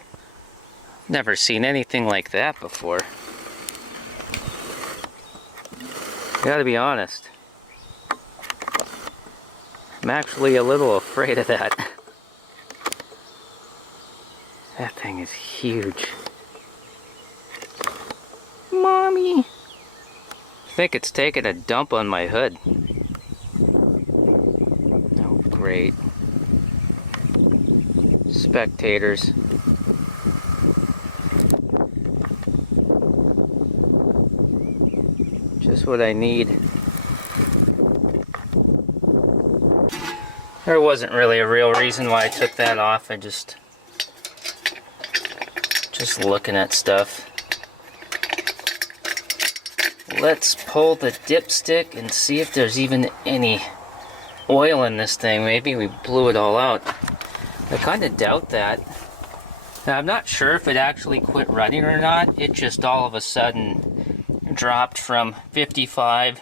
Never seen anything like that before. Gotta be honest. I'm actually a little afraid of that. That thing is huge. Mommy! I think it's taking a dump on my hood. Oh, great. Spectators. Just what I need. There wasn't really a real reason why I took that off. I just looking at stuff. Let's pull the dipstick and see if there's even any oil in this thing. Maybe we blew it all out. I kind of doubt that. Now, I'm not sure if it actually quit running or not. It just all of a sudden dropped from 55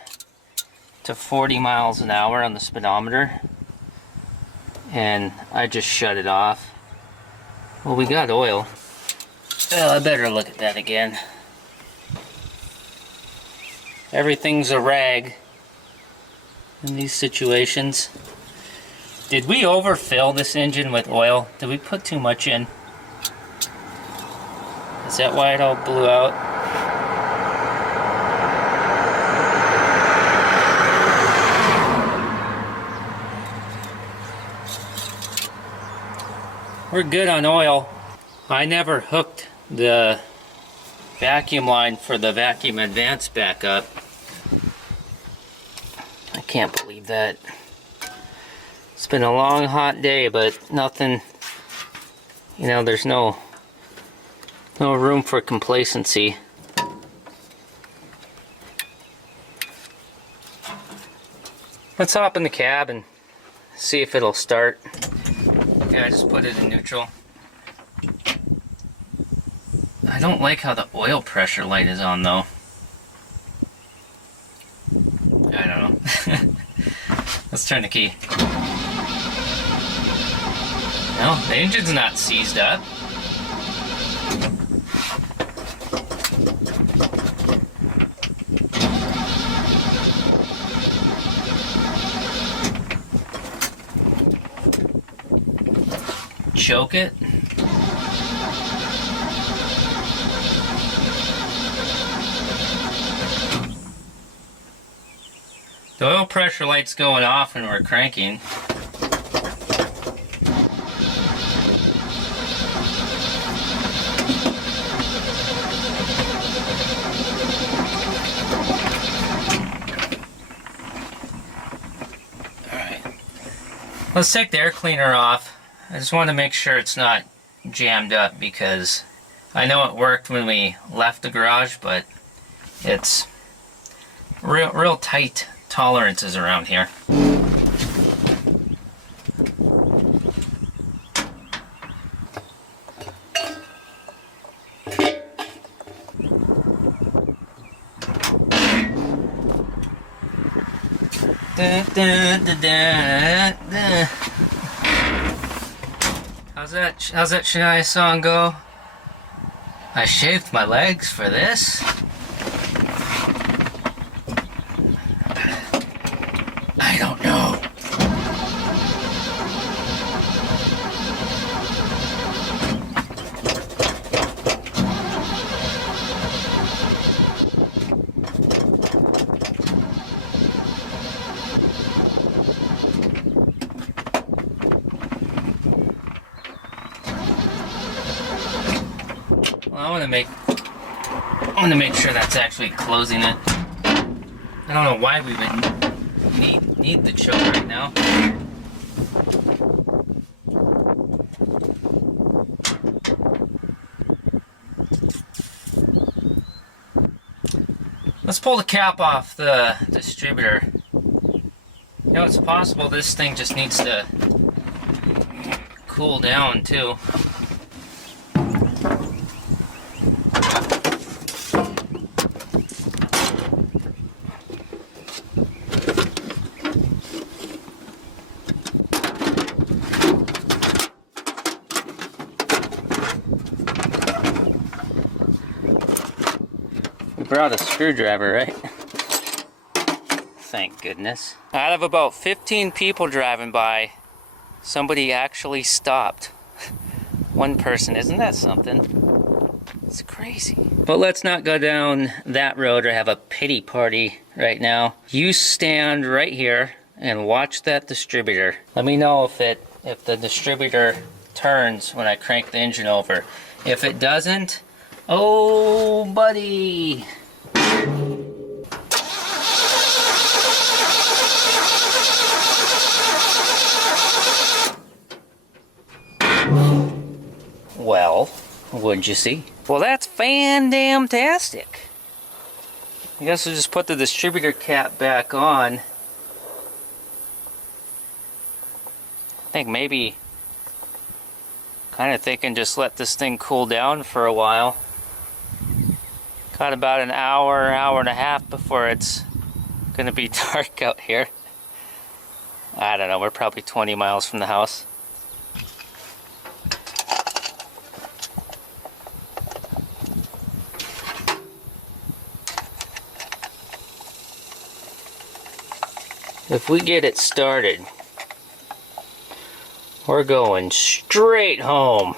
to 40 miles an hour on the speedometer. And I just shut it off. Well, we got oil. Well, I better look at that again. Everything's a rag in these situations. Did we overfill this engine with oil? Did we put too much in? Is that why it all blew out? We're good on oil. I never hooked the vacuum line for the vacuum advance back up. I can't believe that. It's been a long, hot day, but nothing, you know, there's no room for complacency. Let's hop in the cab and see if it'll start. Yeah, I just put it in neutral. I don't like how the oil pressure light is on though. I don't know. Let's turn the key. No, the engine's not seized up. Choke it. The oil pressure light's going off when we're cranking. Alright. Let's take the air cleaner off. I just want to make sure it's not jammed up because I know it worked when we left the garage, but it's real tight tolerances around here. How's that Shania song go? I shaved my legs for this. I don't know. Well, I want to make sure that's actually closing it. I don't know why we would need the choke right now. Let's pull the cap off the distributor. You know, it's possible this thing just needs to cool down too. Brought a screwdriver, right? Thank goodness. Out of about 15 people driving by, somebody actually stopped. One person, isn't that something? It's crazy. But let's not go down that road or have a pity party right now. You stand right here and watch that distributor. Let me know if the distributor turns when I crank the engine over. If it doesn't, oh buddy. Well, what'd you see? Well, that's fan-damn-tastic. I guess we'll just put the distributor cap back on. I think maybe, kind of thinking just let this thing cool down for a while. Got about an hour and a half before it's gonna be dark out here. I don't know, we're probably 20 miles from the house. If we get it started, we're going straight home.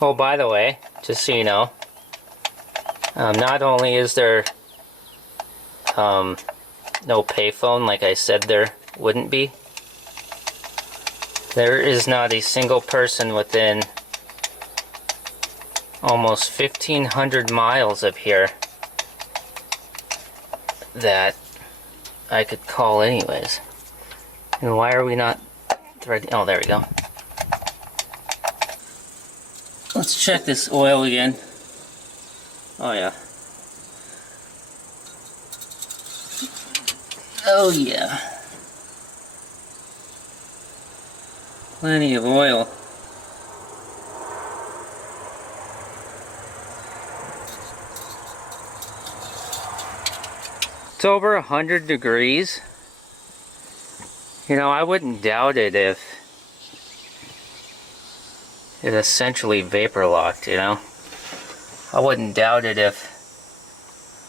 Oh, by the way, just so you know, not only is there no payphone like I said there wouldn't be, there is not a single person within almost 1,500 miles of here that I could call anyways. And why are we not ready? Oh, there we go. Let's check this oil again. Oh yeah. Oh yeah. Plenty of oil. It's over 100 degrees. You know, I wouldn't doubt it if it essentially vapor locked, you know. I wouldn't doubt it if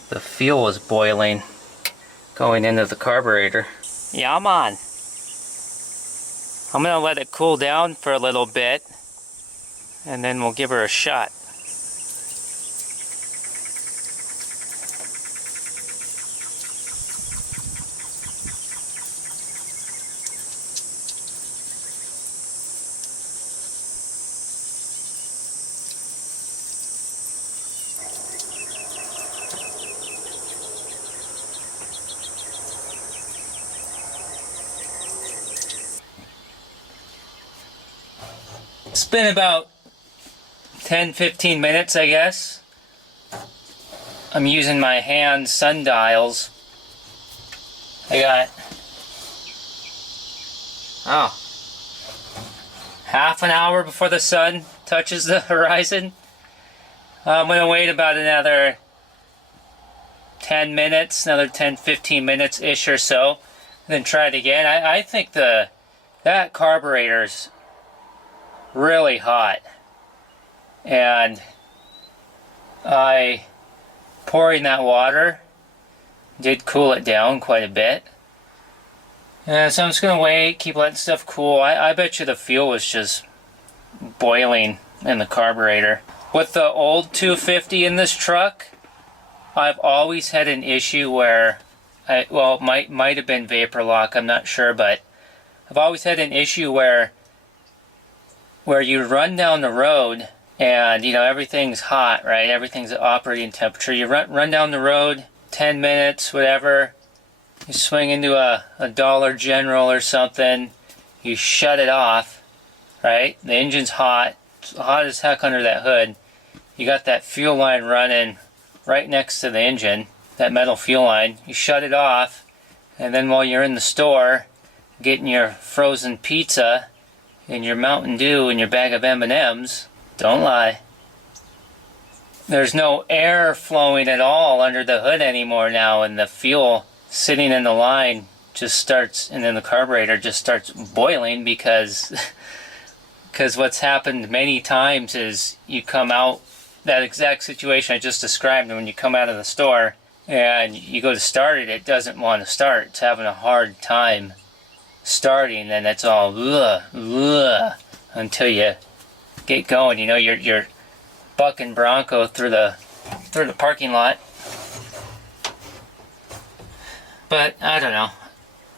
the fuel was boiling going into the carburetor. Yeah, I'm on. I'm gonna let it cool down for a little bit and then we'll give her a shot. It's been about 10-15 minutes, I guess. I'm using my hand sundials. I got, half an hour before the sun touches the horizon. I'm gonna wait about another 10 minutes, another 10-15 minutes-ish or so, and then try it again. I think that carburetor's really hot, and pouring that water did cool it down quite a bit. And so I'm just gonna wait, keep letting stuff cool. I bet you the fuel was just boiling in the carburetor. With the old 250 in this truck, I've always had an issue where it might have been vapor lock, I'm not sure, but I've always had an issue where you run down the road and, you know, everything's hot, right? Everything's at operating temperature. You run down the road, 10 minutes, whatever. You swing into a Dollar General or something. You shut it off, right? The engine's hot. It's hot as heck under that hood. You got that fuel line running right next to the engine, that metal fuel line. You shut it off, and then while you're in the store getting your frozen pizza and your Mountain Dew and your bag of M&Ms, don't lie, there's no air flowing at all under the hood anymore now, and the fuel sitting in the line just starts, and then the carburetor just starts boiling because what's happened many times is you come out, that exact situation I just described, and when you come out of the store and you go to start it, it doesn't want to start. It's having a hard time starting, and it's all until you get going. You know, you're bucking bronco through the parking lot. But I don't know,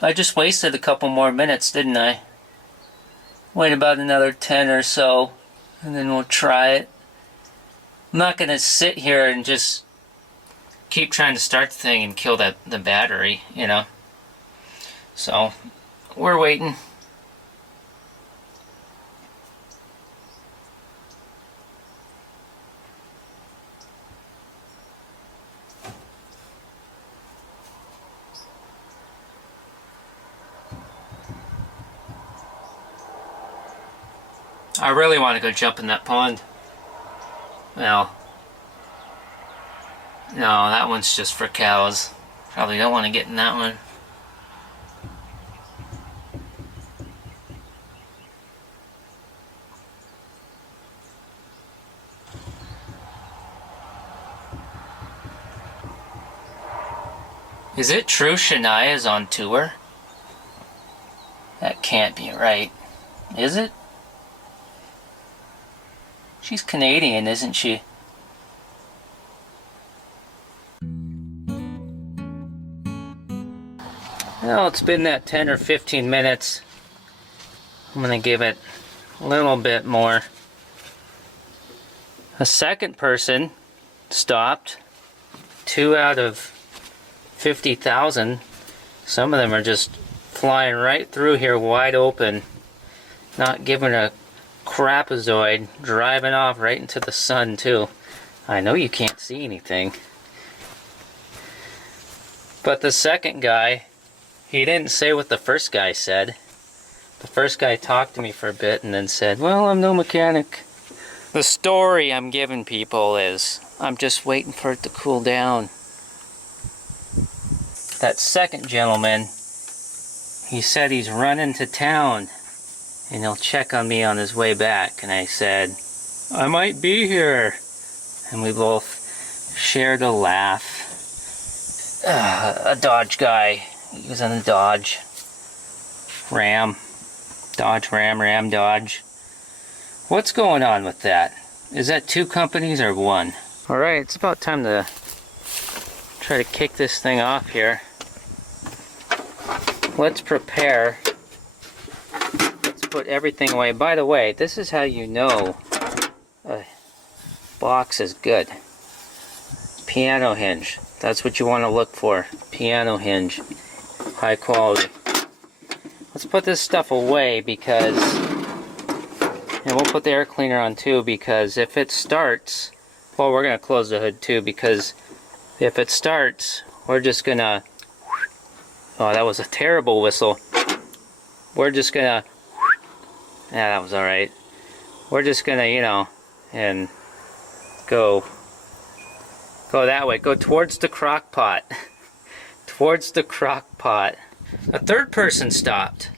I just wasted a couple more minutes, didn't I? Wait about another 10 or so and then we'll try it. I'm not gonna sit here and just keep trying to start the thing and kill the battery, you know. So we're waiting. I really want to go jump in that pond. Well, no, that one's just for cows. Probably don't want to get in that one. Is it true Shania's on tour? That can't be right. Is it? She's Canadian, isn't she? Well, it's been that 10 or 15 minutes. I'm gonna give it a little bit more. A second person stopped. 2 out of 50,000. Some of them are just flying right through here wide open, not giving a crapazoid, driving off right into the sun too. I know you can't see anything, but the second guy, he didn't say what the first guy said. The first guy talked to me for a bit and then said, well, I'm no mechanic. The story I'm giving people is I'm just waiting for it to cool down. That second gentleman, he said he's running to town and he'll check on me on his way back. And I said, I might be here. And we both shared a laugh. A Dodge guy. He was in a Dodge. Ram. Dodge Ram, Ram Dodge. What's going on with that? Is that 2 companies or 1? Alright, it's about time to try to kick this thing off here. Let's prepare. Let's put everything away. By the way, this is how you know a box is good. Piano hinge. That's what you want to look for. Piano hinge. High quality. Let's put this stuff away because, and we'll put the air cleaner on too, because if it starts, well, we're going to close the hood too, because if it starts, we're just going to, oh, that was a terrible whistle. We're just going to, yeah, that was alright. We're just going to, you know, and go that way. Go towards the crock pot. Towards the crock pot. A third person stopped.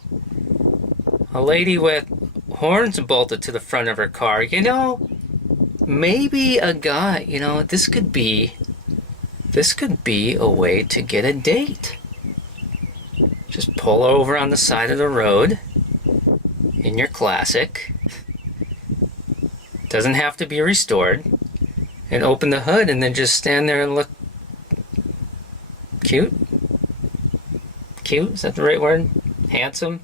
A lady with horns bolted to the front of her car. You know, maybe a guy, you know, this could be a way to get a date. Just pull over on the side of the road in your classic. Doesn't have to be restored. And open the hood and then just stand there and look cute. Cute? Is that the right word? Handsome?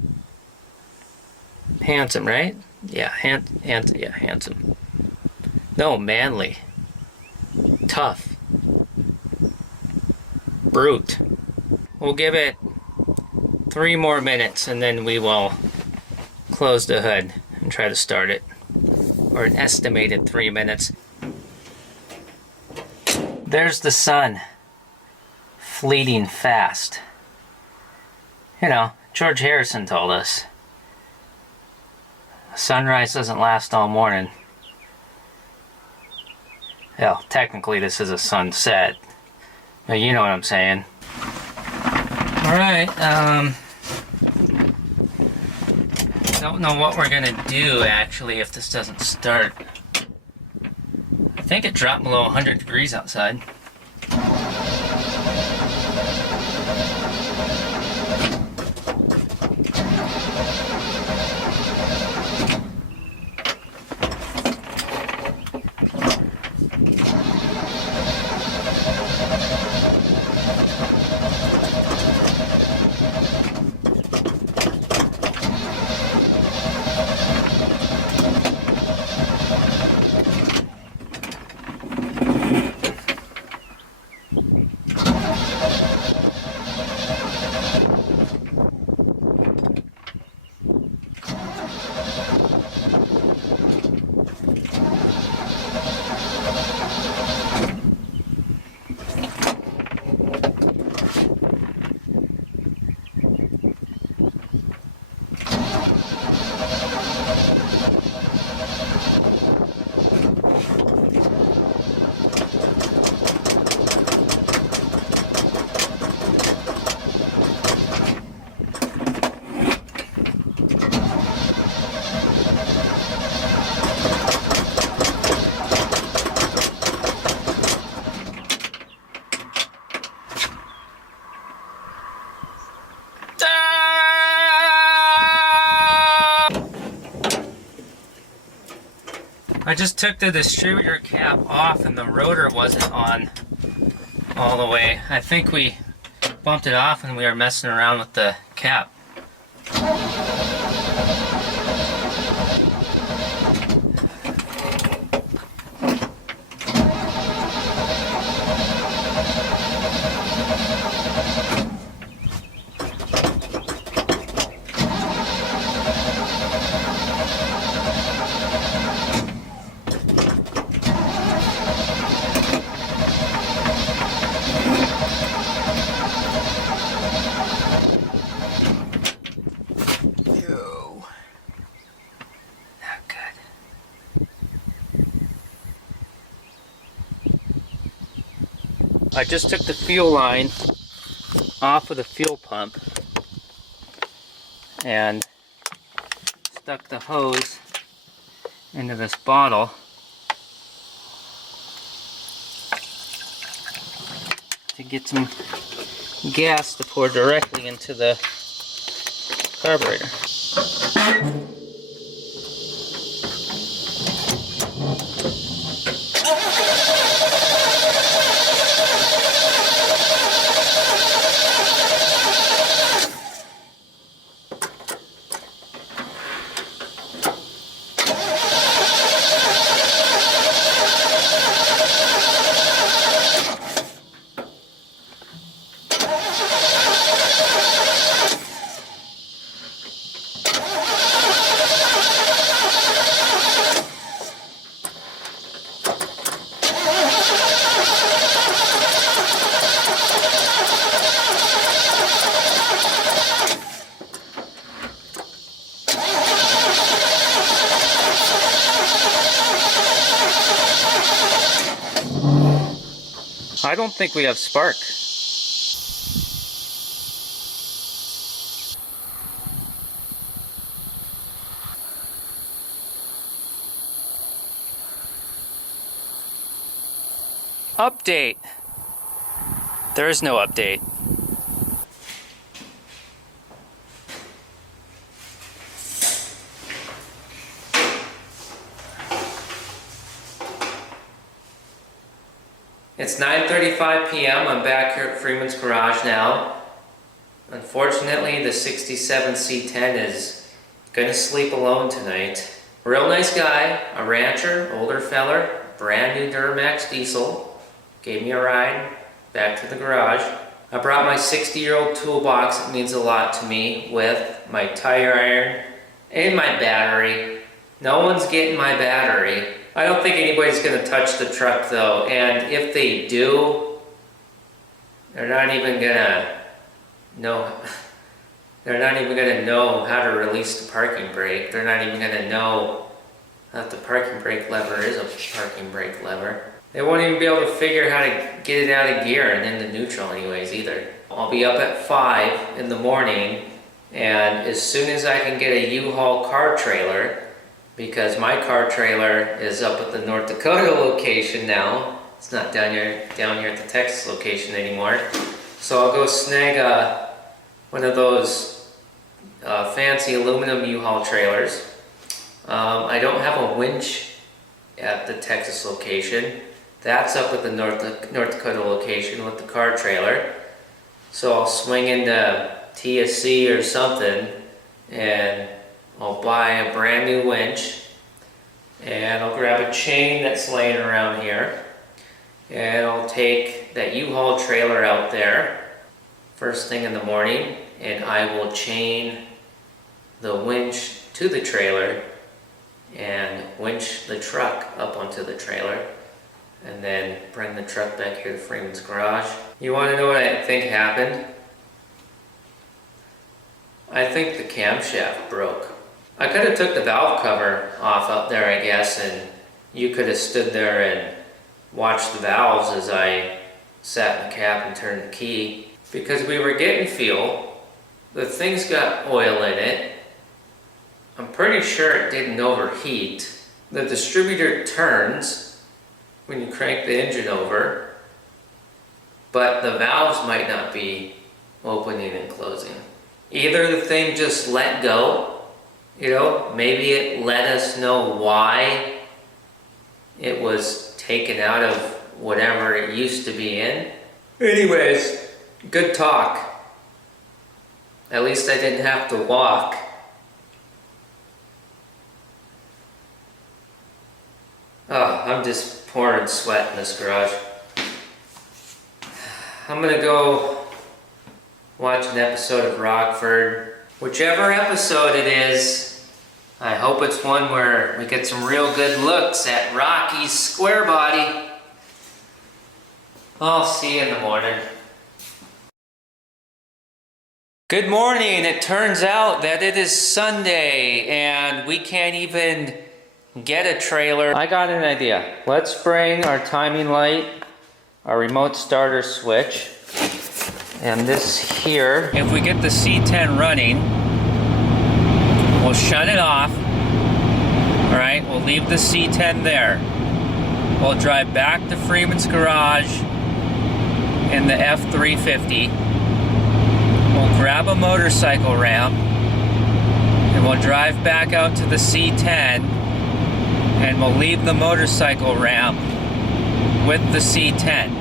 Handsome, right? Yeah, yeah, handsome. No, manly. Tough. Brute. We'll give it 3 more minutes and then we will close the hood and try to start it. Or an estimated 3 minutes. There's the sun. Fleeting fast. You know, George Harrison told us. Sunrise doesn't last all morning. Well, technically this is a sunset. But you know what I'm saying. Alright, don't know what we're gonna do actually if this doesn't start. I think it dropped below 100 degrees outside. I just took the distributor cap off and the rotor wasn't on all the way. I think we bumped it off and we were messing around with the cap. I just took the fuel line off of the fuel pump and stuck the hose into this bottle to get some gas to pour directly into the carburetor. I don't think we have spark. Update. There is no update. It's 9:35 p.m. I'm back here at Freeman's garage now. Unfortunately, the 67 C10 is gonna sleep alone tonight. Real nice guy, a rancher, older feller, brand new Duramax diesel. Gave me a ride back to the garage. I brought my 60-year-old toolbox. It means a lot to me, with my tire iron and my battery. No one's getting my battery. I don't think anybody's gonna touch the truck though, and if they do, they're not even gonna know how to release the parking brake. They're not even gonna know that the parking brake lever is a parking brake lever. They won't even be able to figure how to get it out of gear and into neutral anyways either. I'll be up at 5 in the morning, and as soon as I can get a U-Haul car trailer, because my car trailer is up at the North Dakota location now. It's not down here at the Texas location anymore. So I'll go snag one of those fancy aluminum U-Haul trailers. I don't have a winch at the Texas location. That's up at the North Dakota location with the car trailer. So I'll swing into TSC or something and I'll buy a brand new winch, and I'll grab a chain that's laying around here, and I'll take that U-Haul trailer out there first thing in the morning, and I will chain the winch to the trailer and winch the truck up onto the trailer, and then bring the truck back here to Freeman's garage. You want to know what I think happened? I think the camshaft broke. I could have took the valve cover off up there, I guess, and you could have stood there and watched the valves as I sat in the cab and turned the key. Because we were getting fuel, the thing's got oil in it. I'm pretty sure it didn't overheat. The distributor turns when you crank the engine over, but the valves might not be opening and closing. Either the thing just let go, maybe it let us know why it was taken out of whatever it used to be in. Anyways, good talk. At least I didn't have to walk. Oh, I'm just pouring sweat in this garage. I'm gonna go watch an episode of Rockford. Whichever episode it is, I hope it's one where we get some real good looks at Rocky's square body. I'll see you in the morning. Good morning. It turns out that it is Sunday and we can't even get a trailer. I got an idea. Let's bring our timing light, our remote starter switch, and this here. If we get the C10 running, we'll shut it off. All right, we'll leave the C10 there. We'll drive back to Freeman's garage in the F350. We'll grab a motorcycle ramp and we'll drive back out to the C10 and we'll leave the motorcycle ramp with the C10.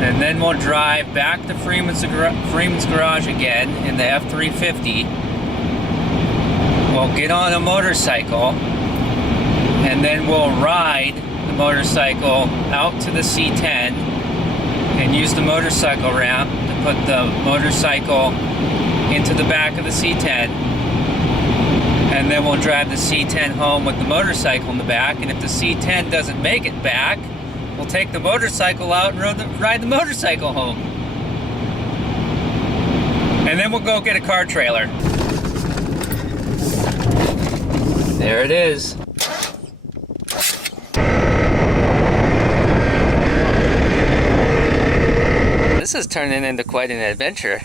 And then we'll drive back to Freeman's garage again in the F350. We'll get on a motorcycle and then we'll ride the motorcycle out to the C10 and use the motorcycle ramp to put the motorcycle into the back of the C10. And then we'll drive the C10 home with the motorcycle in the back. And if the C10 doesn't make it back, we'll take the motorcycle out and ride the motorcycle home. And then we'll go get a car trailer. There it is. This is turning into quite an adventure.